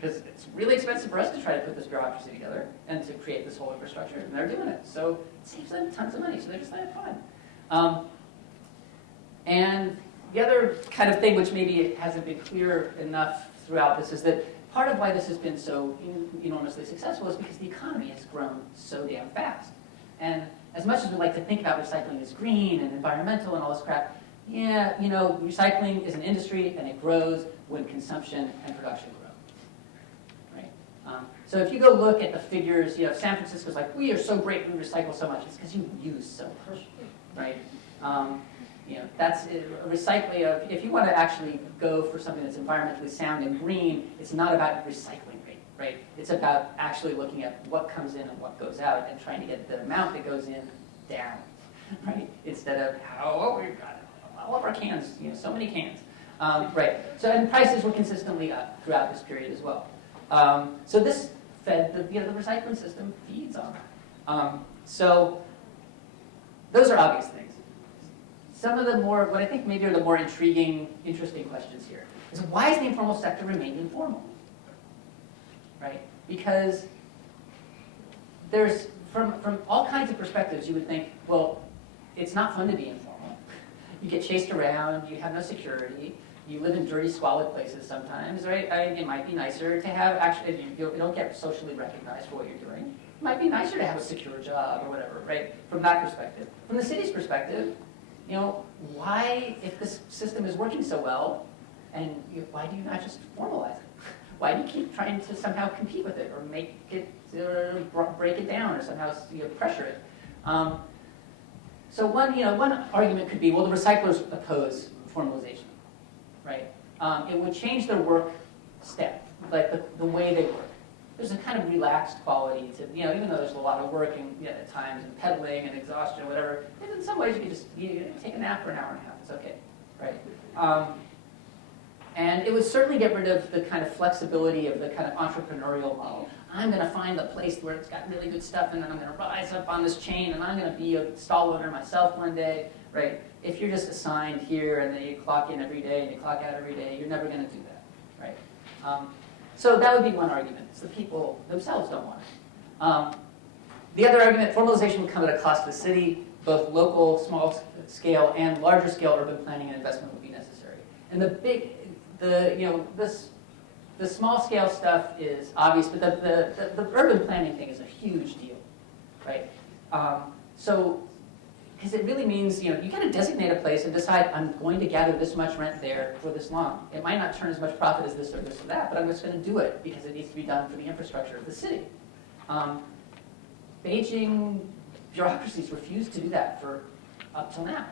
Because it's really expensive for us to try to put this bureaucracy together and to create this whole infrastructure, and they're doing it. So it saves them tons of money, so they're just like, fine. And the other kind of thing which maybe hasn't been clear enough throughout this is that part of why this has been so enormously successful is because the economy has grown so damn fast. And as much as we like to think about recycling as green and environmental and all this crap, yeah, recycling is an industry and it grows when consumption and production grow. So if you go look at the figures, San Francisco's like, we are so great, we recycle so much. It's because you use so much, right? That's recycling. If you want to actually go for something that's environmentally sound and green, it's not about recycling rate, right? It's about actually looking at what comes in and what goes out and trying to get the amount that goes in down, right? Instead of we've got all of our cans, so many cans, right? So and prices were consistently up throughout this period as well. So this fed the recycling system feeds on So those are obvious things. Some of the more, what I think maybe are the more intriguing, interesting questions here is why is the informal sector remain informal? Right? Because there's, from all kinds of perspectives, you would think, well, it's not fun to be informal. You get chased around, you have no security, you live in dirty, squalid places sometimes, right? It might be nicer to have, actually, you don't get socially recognized for what you're doing. It might be nicer to have a secure job or whatever, right? From that perspective. From the city's perspective, you know, why, if this system is working so well, and why do you not just formalize it? Why do you keep trying to somehow compete with it or make it, or break it down or somehow pressure it? So one argument could be, well, the recyclers oppose formalization, right? It would change their work step, like the way they work. There's a kind of relaxed quality to, even though there's a lot of work and at times and pedaling and exhaustion, whatever, in some ways you can just take a nap for an hour and a half. It's okay, right? And it would certainly get rid of the kind of flexibility of the kind of entrepreneurial model. I'm going to find the place where it's got really good stuff, and then I'm going to rise up on this chain, and I'm going to be a stall owner myself one day, right? If you're just assigned here, and then you clock in every day, and you clock out every day, you're never going to do that, right? So that would be one argument. It's the people themselves don't want it. The other argument, formalization would come at a cost to the city. Both local, small scale, and larger scale urban planning and investment would be necessary. And the small scale stuff is obvious, but the urban planning thing is a huge deal, right? Because it really means, you kind of designate a place and decide, I'm going to gather this much rent there for this long. It might not turn as much profit as this or this or that, but I'm just going to do it because it needs to be done for the infrastructure of the city. Beijing bureaucracies refused to do that for up till now.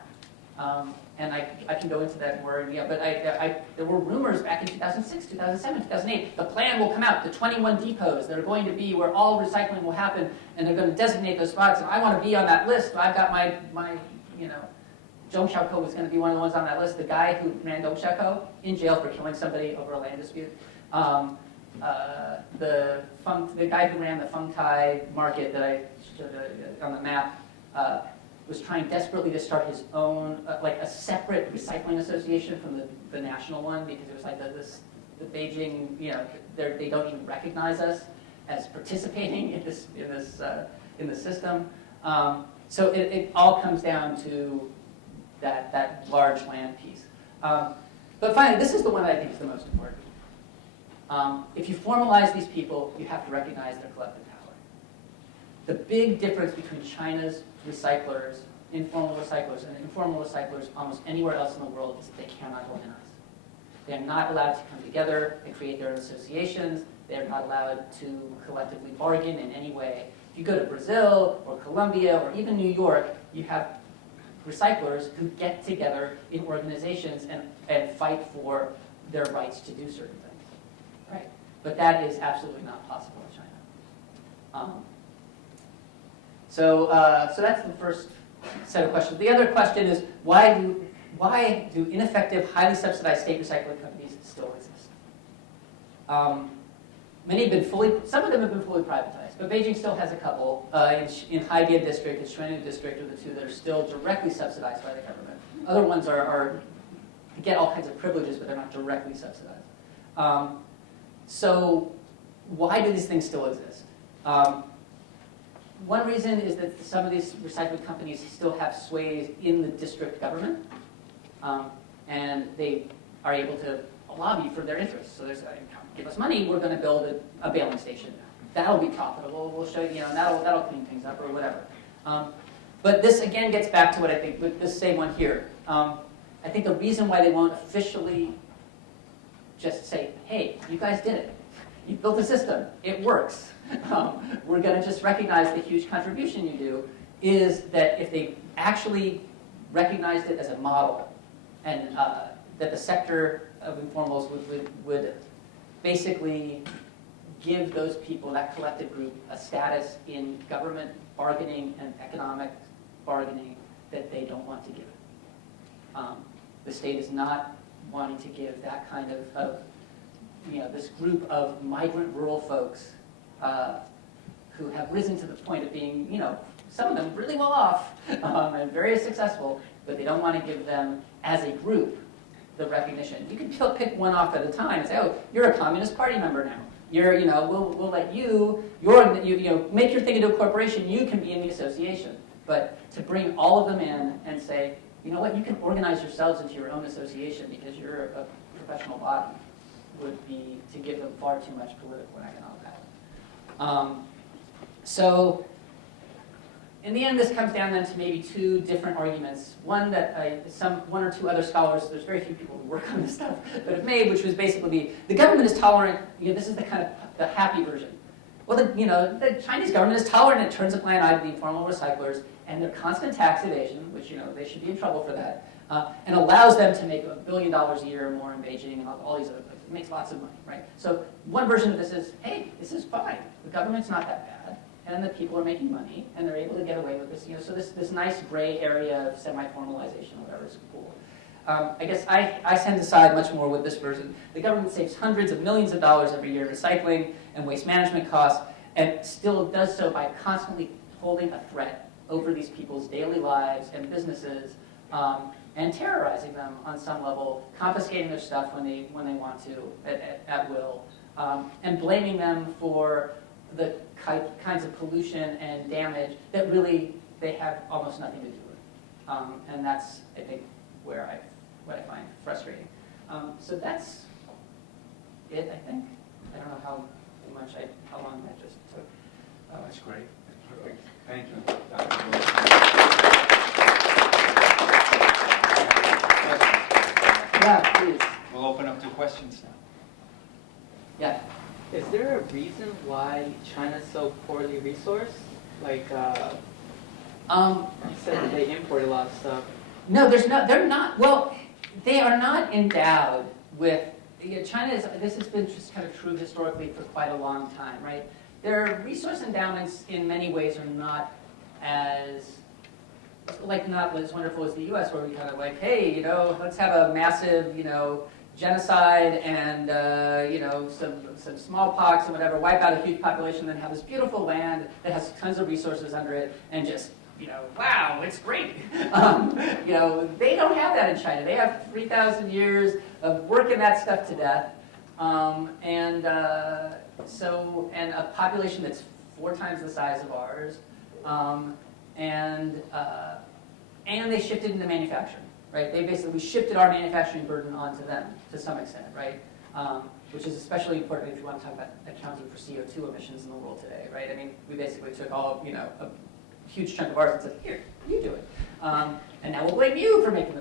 And I can go into that more, but there were rumors back in 2006, 2007, 2008. The plan will come out, the 21 depots that are going to be where all recycling will happen, and they're going to designate those spots, and I want to be on that list. I've got my Zhong Xiaoko was going to be one of the ones on that list. The guy who ran Zhong Xiaoko, in jail for killing somebody over a land dispute. The guy who ran the Feng Tai market that I showed on the map, was trying desperately to start his own, like a separate recycling association from the national one, because it was like the Beijing, they don't even recognize us as participating in the system. So it all comes down to that large land piece. But finally, this is the one that I think is the most important. If you formalize these people, you have to recognize their collective power. The big difference between China's recyclers, informal recyclers, and informal recyclers almost anywhere else in the world is that they cannot organize. They are not allowed to come together and create their own associations. They are not allowed to collectively bargain in any way. If you go to Brazil or Colombia or even New York, you have recyclers who get together in organizations and fight for their rights to do certain things. Right? But that is absolutely not possible in China. So that's the first set of questions. The other question is, why do ineffective, highly subsidized state recycling companies still exist? Some of them have been fully privatized, but Beijing still has a couple. In Haidian district and Shuanyu district are the two that are still directly subsidized by the government. Other ones get all kinds of privileges, but they're not directly subsidized. So why do these things still exist? One reason is that some of these recycling companies still have sways in the district government, and they are able to lobby for their interests. So there's give us money, we're going to build a baling station. That'll be profitable. We'll show you, that'll clean things up or whatever. But this again gets back to what I think with this same one here. I think the reason why they won't officially just say, hey, you guys did it. You built a system. It works. We're going to just recognize the huge contribution you do, is that if they actually recognized it as a model, and that the sector of informals would basically give those people, that collective group, a status in government bargaining and economic bargaining that they don't want to give it. The state is not wanting to give that kind of this group of migrant rural folks who have risen to the point of being, some of them really well off and very successful, but they don't want to give them, as a group, the recognition. You can pick one off at a time and say, oh, you're a Communist Party member now. We'll let you make your thing into a corporation, you can be in the association. But to bring all of them in and say, you know what, you can organize yourselves into your own association because you're a professional body, would be to give them far too much political and economic power. So in the end, this comes down then to maybe two different arguments. One that one or two other scholars, there's very few people who work on this stuff, but have made, which was basically the government is tolerant. This is the kind of the happy version. Well, the Chinese government is tolerant. It turns a blind eye to the informal recyclers and their constant tax evasion, which they should be in trouble for that, and allows them to make $1 billion a year or more in Beijing and all these other places. It makes lots of money, right? So one version of this is, hey, this is fine. The government's not that bad. And the people are making money, and they're able to get away with this. So this nice gray area of semi-formalization, or whatever, is cool. I guess I tend to side much more with this version. The government saves hundreds of millions of dollars every year in recycling and waste management costs, and still does so by constantly holding a threat over these people's daily lives and businesses, and terrorizing them on some level, confiscating their stuff when they want to at will, and blaming them for the kinds of pollution and damage that really they have almost nothing to do with. And that's, I think, what I find frustrating. So that's it, I think. I don't know how long that just took. Oh, that's great. That's perfect. Thank you, Dr. Goldstein. Yeah, please. We'll open up to questions now. Yeah. Is there a reason why China's so poorly resourced? Like, you said that they import a lot of stuff. No, they're not, well, they are not endowed with, China this has been just kind of true historically for quite a long time, right? Their resource endowments in many ways are not as wonderful as the US, where we kind of like, hey, let's have a massive, genocide and some smallpox and whatever, wipe out a huge population, then have this beautiful land that has tons of resources under it, and just wow, it's great. They don't have that in China. They have 3,000 years of working that stuff to death, and a population that's 4 times the size of ours, and they shifted into manufacturing. Right? We shifted our manufacturing burden onto them to some extent, right? Which is especially important if you want to talk about accounting for CO2 emissions in the world today, right? I mean, we basically took a huge chunk of ours and said, here, you do it, and now we'll blame you for making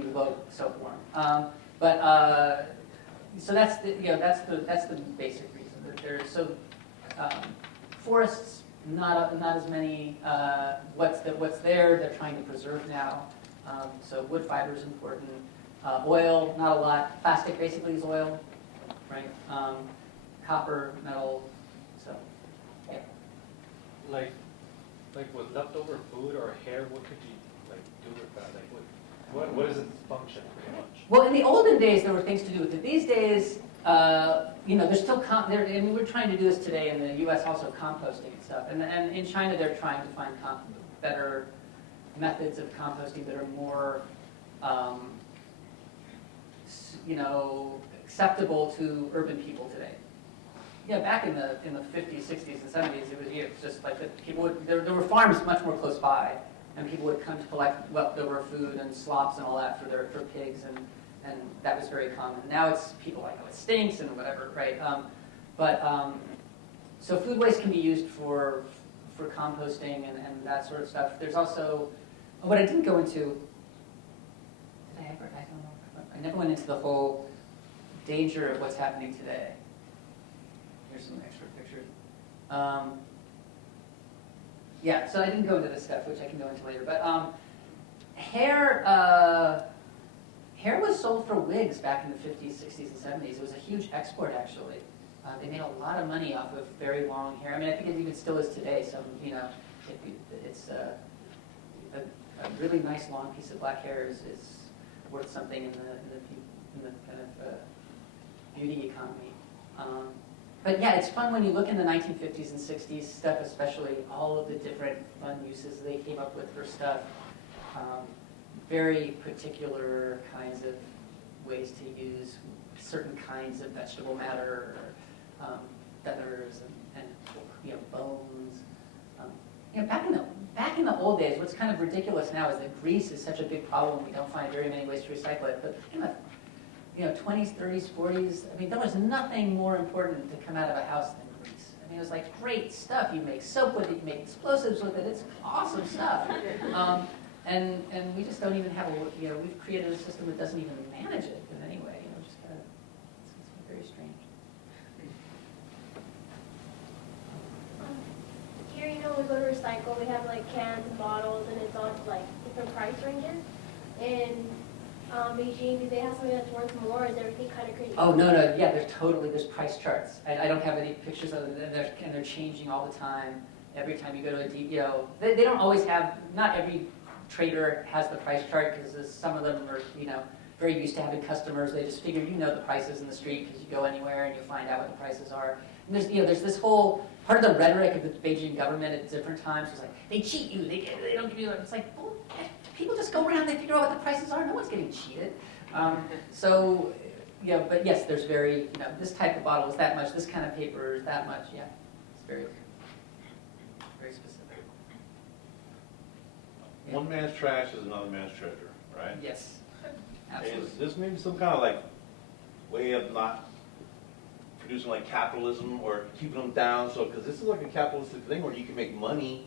the globe so warm. So that's the basic reason that there's forests not as many. What's there? They're trying to preserve now. So wood fiber is important. Oil, not a lot. Plastic basically is oil, right? Copper, metal, so, yeah. Like with leftover food or hair, what could you do with that? What is its function pretty much? Well, in the olden days, there were things to do with it. These days, there's still, we're trying to do this today in the U.S. also, composting and stuff. And in China, they're trying to find better methods of composting that are more, acceptable to urban people today. Yeah, back in the 50s, 60s, and 70s, it was just like that people there were farms much more close by, and people would come to collect leftover food and slops and all that for pigs, and that was very common. Now it's people like, oh, it stinks and whatever, right? So food waste can be used for composting and that sort of stuff. There's also, what I didn't go into, did I ever? I don't know. I never went into the whole danger of what's happening today. Here's some extra pictures. Yeah, so I didn't go into this stuff, which I can go into later. But hair was sold for wigs back in the 50s, 60s, and 70s. It was a huge export, actually. They made a lot of money off of very long hair. I mean, I think it even still is today. Some, it's a really nice long piece of black hair is worth something in the kind of beauty economy. But yeah, it's fun when you look in the 1950s and 60s stuff, especially all of the different fun uses they came up with for stuff. Very particular kinds of ways to use certain kinds of vegetable matter, or feathers, and bones. Back in the old days, what's kind of ridiculous now is that grease is such a big problem. We don't find very many ways to recycle it. But in the 20s, 30s, 40s, I mean, there was nothing more important to come out of a house than grease. I mean, it was like great stuff. You make soap with it, you make explosives with it. It's awesome stuff. And we just don't even have we've created a system that doesn't even manage it in any way. Just kind of, it's very strange. Here, we go to recycle, we have like cans and bottles, and it's on like different price ranges. In Beijing, do they have something that's worth more? Is everything kind of crazy? Oh, no, yeah, there's price charts. I don't have any pictures of them, and they're changing all the time. Every time you go to a they don't always have, not every trader has the price chart, because some of them are, very used to having customers. They just figure the prices in the street because you go anywhere and you find out what the prices are. And there's this whole part of the rhetoric of the Beijing government at different times. It's like, they cheat you, they don't give you, it's like, well, people just go around, they figure out what the prices are. No one's getting cheated. But yes, there's very, this type of bottle is that much, this kind of paper is that much, yeah. It's very, very specific. Yeah. One man's trash is another man's treasure, right? Yes, absolutely. Is this maybe some kind of way of not producing capitalism or keeping them down? So, because this is a capitalistic thing where you can make money,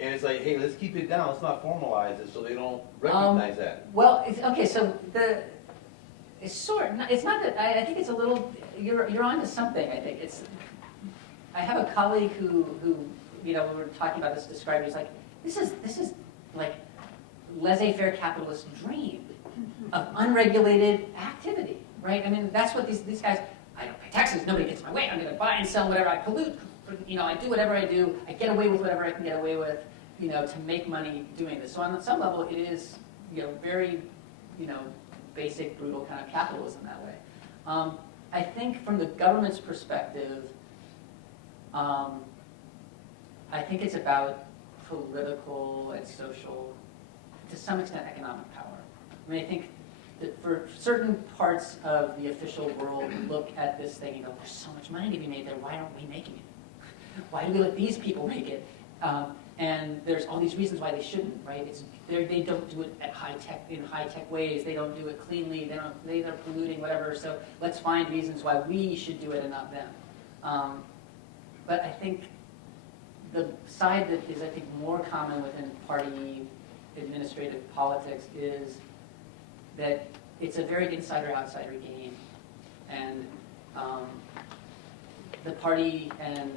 and it's like, hey, let's keep it down. Let's not formalize it so they don't recognize that. Well, okay. So it's not that. I think it's a little. You're onto something. I think it's. I have a colleague who we were talking about this, described. He's like, this is like laissez-faire capitalist dream of unregulated activity, right? I mean, that's what these guys. I don't pay taxes. Nobody gets in my way. I'm going to buy and sell whatever. I pollute. I do whatever I do. I get away with whatever I can get away with. To make money doing this. So on some level, it is very basic, brutal kind of capitalism that way. I think from the government's perspective, I think it's about political and social, to some extent, economic power. I mean, I think that for certain parts of the official world, look at this thing and go, there's so much money to be made there, why aren't we making it? Why do we let these people make it? And there's all these reasons why they shouldn't, right? They don't do it in high-tech ways. They don't do it cleanly. They're polluting, whatever. So let's find reasons why we should do it and not them. But I think the side that is, more common within party administrative politics is that it's a very insider-outsider game. And the party and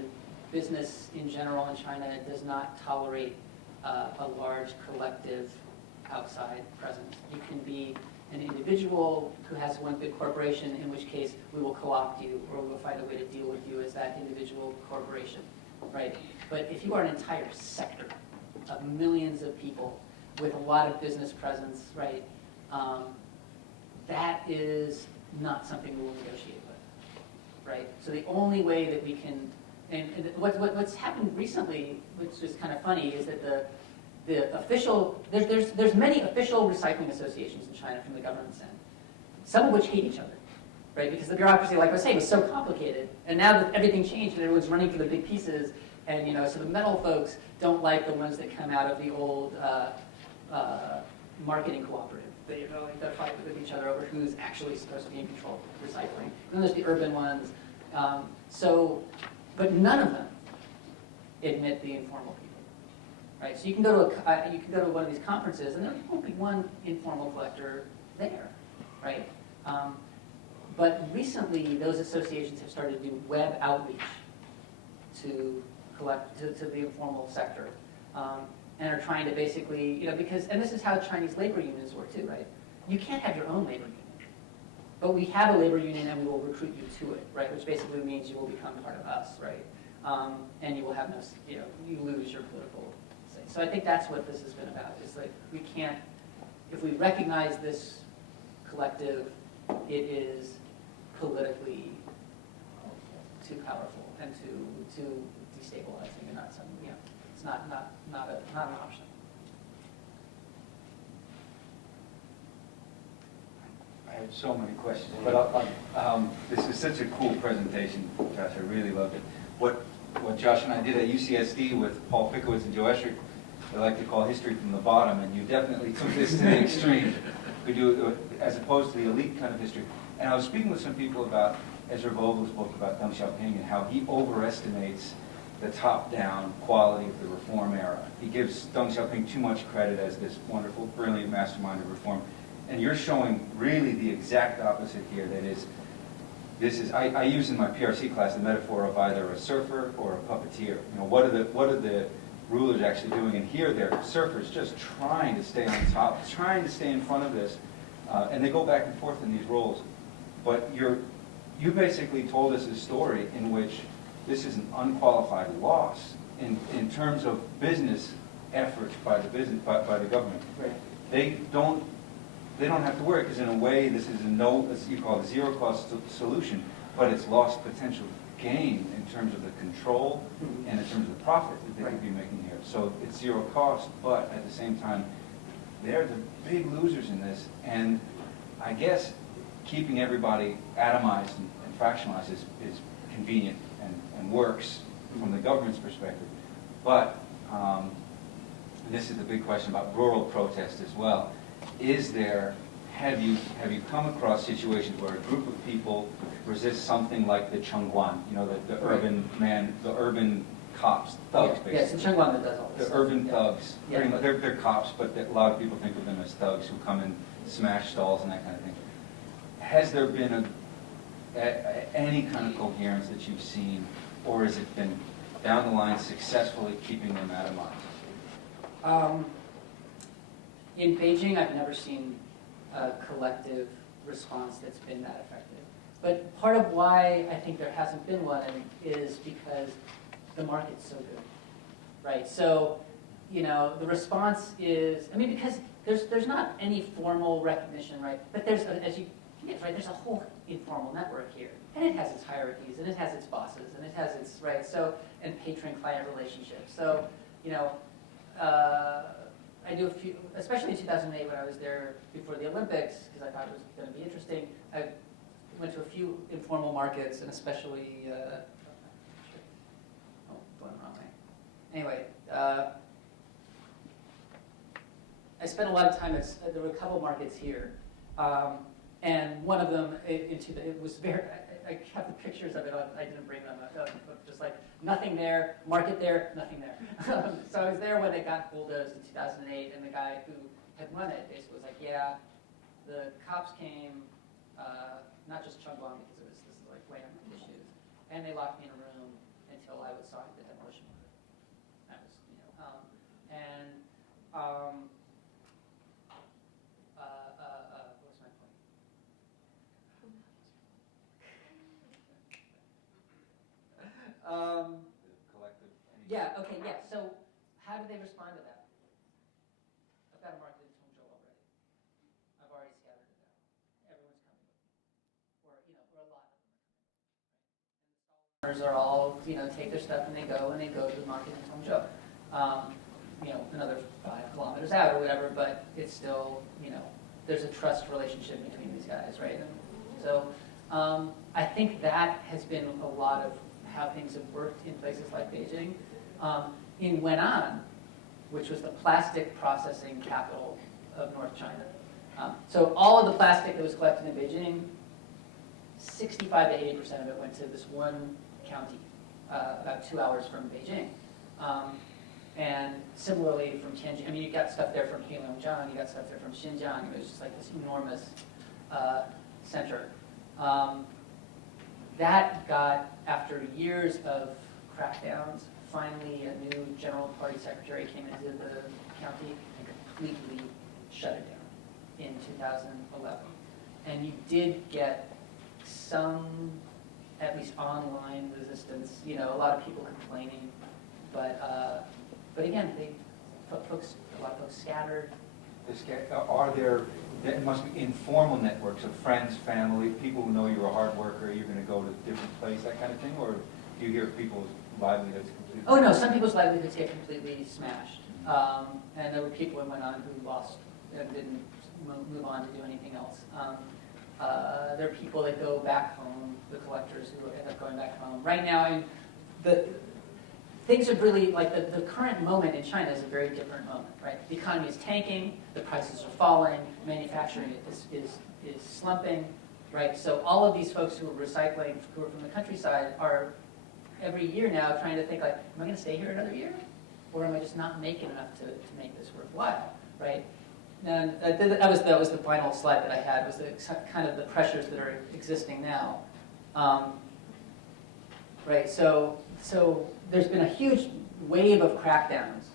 business in general in China does not tolerate a large collective outside presence. You can be an individual who has one big corporation, in which case we will co-opt you, or we'll find a way to deal with you as that individual corporation, right? But if you are an entire sector of millions of people with a lot of business presence, right, that is not something we will negotiate with, right? So the only way that we can, and what's happened recently, which is kind of funny, is that the official, there's many official recycling associations in China from the government's end, some of which hate each other, right? Because the bureaucracy, like I was saying, was so complicated, and now that everything changed and everyone's running for the big pieces, and so the metal folks don't like the ones that come out of the old marketing cooperative. They're fighting with each other over who's actually supposed to be in control of recycling. And then there's the urban ones. But none of them admit the informal people, right? So you can go to one of these conferences, and there won't be one informal collector there, right? But recently, those associations have started to do web outreach to collect to the informal sector, and are trying to basically, because, and this is how Chinese labor unions work too, right? You can't have your own labor union. But we have a labor union and we will recruit you to it, right? Which basically means you will become part of us, right? And you will have no, you lose your political say. So I think that's what this has been about. It's like we can't, if we recognize this collective, it is politically too powerful and too destabilizing, and not something, it's not an option. I have so many questions, but this is such a cool presentation, Josh. I really loved it. What Josh and I did at UCSD with Paul Pickowitz and Joe Eschrich, they like to call history from the bottom, and you definitely took this to the extreme. We do it as opposed to the elite kind of history. And I was speaking with some people about Ezra Vogel's book about Deng Xiaoping and how he overestimates the top-down quality of the reform era. He gives Deng Xiaoping too much credit as this wonderful, brilliant mastermind of reform. And you're showing really the exact opposite here. That is, I use in my PRC class the metaphor of either a surfer or a puppeteer. What are the rulers actually doing? And here they're surfers just trying to stay on top, trying to stay in front of this, and they go back and forth in these roles. But you basically told us a story in which this is an unqualified loss in terms of business efforts by the government. Right. They don't have to worry, because in a way this is as you call it, a zero-cost solution, but it's lost potential gain in terms of the control and in terms of the profit that they could be making here. So it's zero cost, but at the same time, they're the big losers in this. And I guess keeping everybody atomized and fractionalized is convenient and works from the government's perspective. But and this is the big question about rural protest as well. Have you come across situations where a group of people resist something like the Chengguan, the urban cops, thugs, basically. Yes, it's Chengguan that does all this. The urban thugs. Yeah. Pretty much, they're cops, but a lot of people think of them as thugs who come and smash stalls and that kind of thing. Has there been any kind of coherence that you've seen, or has it been down the line successfully keeping them atomized? In Beijing, I've never seen a collective response that's been that effective. But part of why I think there hasn't been one is because the market's so good, right? So, the response is, because there's not any formal recognition, right? But there's, as you get, right, there's a whole informal network here. And it has its hierarchies, and it has its bosses, and it has its, right, so, and patron-client relationships. So, I do a few, especially in 2008 when I was there before the Olympics, because I thought it was going to be interesting. I went to a few informal markets, and especially, going the wrong way. Anyway, I spent a lot of time there were a couple markets here, and one of them, it was very, I have the pictures of it on, I didn't bring them, just like nothing there, market there, nothing there. So I was there when it got bulldozed in 2008, and the guy who had run it basically was like, yeah, the cops came, not just Chengguan, because this is like way on my issues, and they locked me in a room until I would sign the demolition order. That was, what was my point? Collective. Yeah, okay, yeah. So how do they respond to that? I've got a market in Chongzhou already. I've already scattered it out. Everyone's coming with me. Or a lot of them are coming with me. Right? And the stall owners are all, take their stuff and they go to the market in Chongzhou. Another 5 kilometers out or whatever, but it's still, there's a trust relationship between these guys, right? And so I think that has been a lot of how things have worked in places like Beijing. In Wenan, which was the plastic processing capital of North China. So all of the plastic that was collected in Beijing, 65 to 80% of it went to this one county, about 2 hours from Beijing. And similarly from Tianjin, you got stuff there from Heilongjiang, you got stuff there from Xinjiang. It was just like this enormous center. That got, after years of crackdowns, finally a new general party secretary came into the county and completely shut it down in 2011. And you did get some, at least online resistance, a lot of people complaining, but again, a lot of folks scattered, are there, there must be informal networks of friends, family, people who know you're a hard worker, you're gonna go to a different place, that kind of thing? Or do you hear people's livelihoods completely? Oh, no, some people's livelihoods get completely smashed. And there were people who went on who lost and didn't move on to do anything else. There are people that go back home, the collectors who end up going back home. Right now, things are really, like the current moment in China is a very different moment, right? The economy is tanking, the prices are falling, manufacturing is slumping, right? So all of these folks who are recycling, who are from the countryside, are every year now trying to think like, am I going to stay here another year? Or am I just not making enough to make this worthwhile, right? And that was the final slide that I had, was the kind of the pressures that are existing now. Right, so there's been a huge wave of crackdowns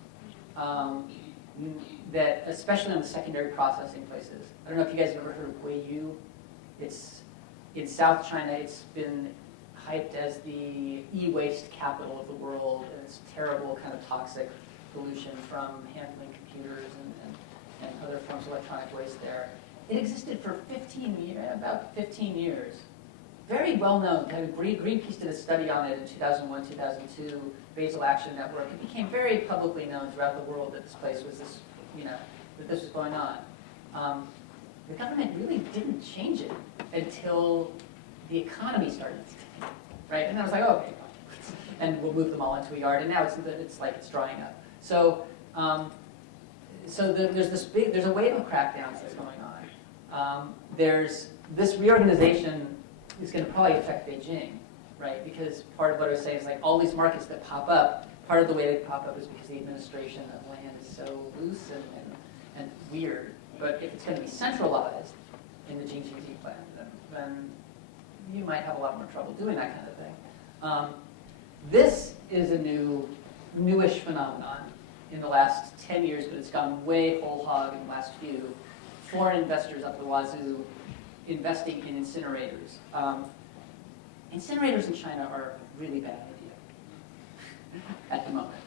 that, especially on the secondary processing places. I don't know if you guys have ever heard of Guiyu. It's in South China. It's been hyped as the e-waste capital of the world, and it's terrible kind of toxic pollution from handling computers and other forms of electronic waste there. It existed for about 15 years. Very well known. Kind of Greenpeace did a study on it in 2001, 2002, Basel Action Network. It became very publicly known throughout the world that this place was this, that this was going on. The government really didn't change it until the economy started to tank, right? And I was like, oh, okay, and we'll move them all into a yard. And now it's like it's drying up. So, there's a wave of crackdowns that's going on. There's this reorganization is going to probably affect Beijing, right? Because part of what I was saying is like all these markets that pop up, part of the way they pop up is because the administration of land is so loose and weird. But if it's going to be centralized in the Jing-Jing-Ji plan, then you might have a lot more trouble doing that kind of thing. This is a newish phenomenon in the last 10 years, but it's gone way whole hog in the last few. Foreign investors up the wazoo investing in incinerators. Incinerators in China are a really bad idea at the moment.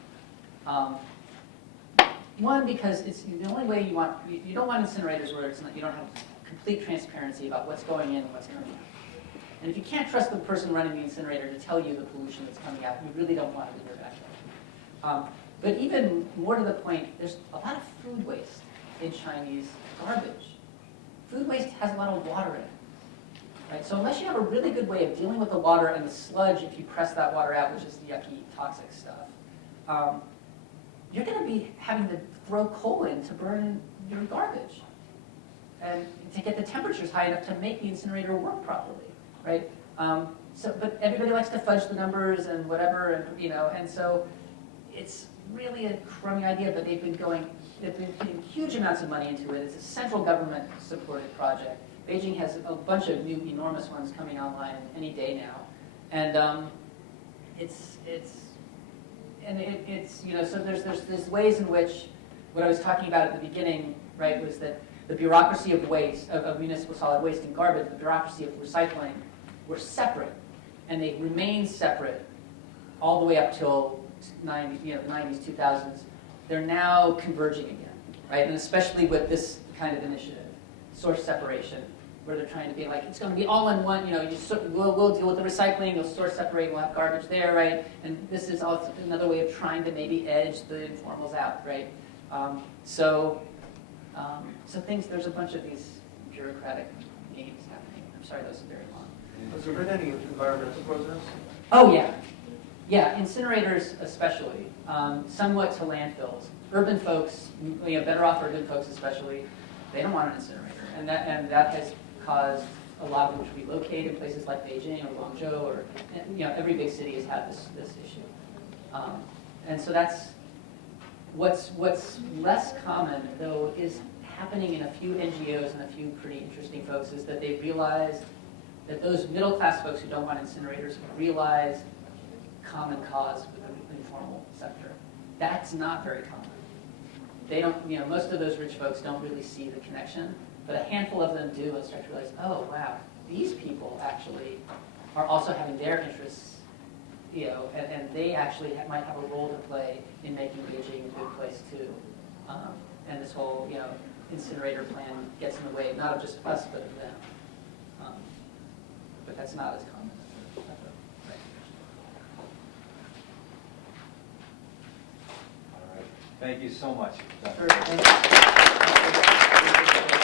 One, because it's the only way you don't want incinerators where you don't have complete transparency about what's going in and what's coming out. And if you can't trust the person running the incinerator to tell you the pollution that's coming out, you really don't want it in your backyard. But even more to the point, there's a lot of food waste in Chinese garbage. Food waste has a lot of water in it. Right? So unless you have a really good way of dealing with the water and the sludge, if you press that water out, which is the yucky, toxic stuff, you're going to be having to throw coal in to burn your garbage and to get the temperatures high enough to make the incinerator work properly, right? But everybody likes to fudge the numbers and whatever, and so it's really a crummy idea, but they've been putting huge amounts of money into it. It's a central government-supported project. Beijing has a bunch of new enormous ones coming online any day now, and so there's ways in which what I was talking about at the beginning, right, was that the bureaucracy of waste, of municipal solid waste and garbage, the bureaucracy of recycling, were separate, and they remain separate all the way up till the 90s, 2000s. They're now converging again, right? And especially with this kind of initiative, source separation, where they're trying to be like, it's going to be all in one, we'll deal with the recycling, we'll source separate, we'll have garbage there, right? And this is also another way of trying to maybe edge the informals out, right? So there's a bunch of these bureaucratic games happening. I'm sorry, that was very long. Has there been any environmental protests? Oh, yeah. Yeah, incinerators especially, somewhat to landfills. Urban folks, better off urban folks especially, they don't want an incinerator. And that has caused a lot of them to relocate in places like Beijing or Guangzhou, or every big city has had this issue. And so that's what's less common, though, is happening in a few NGOs and a few pretty interesting folks, is that they realize that those middle class folks who don't want incinerators realize common cause with the informal sector. That's not very common. They don't, most of those rich folks don't really see the connection, but a handful of them do and start to realize, oh wow, these people actually are also having their interests, and they actually might have a role to play in making Beijing a good place too. And this whole, incinerator plan gets in the way, not of just us, but of them. But that's not as common. All right. Thank you so much. Dr. Sure, thank you.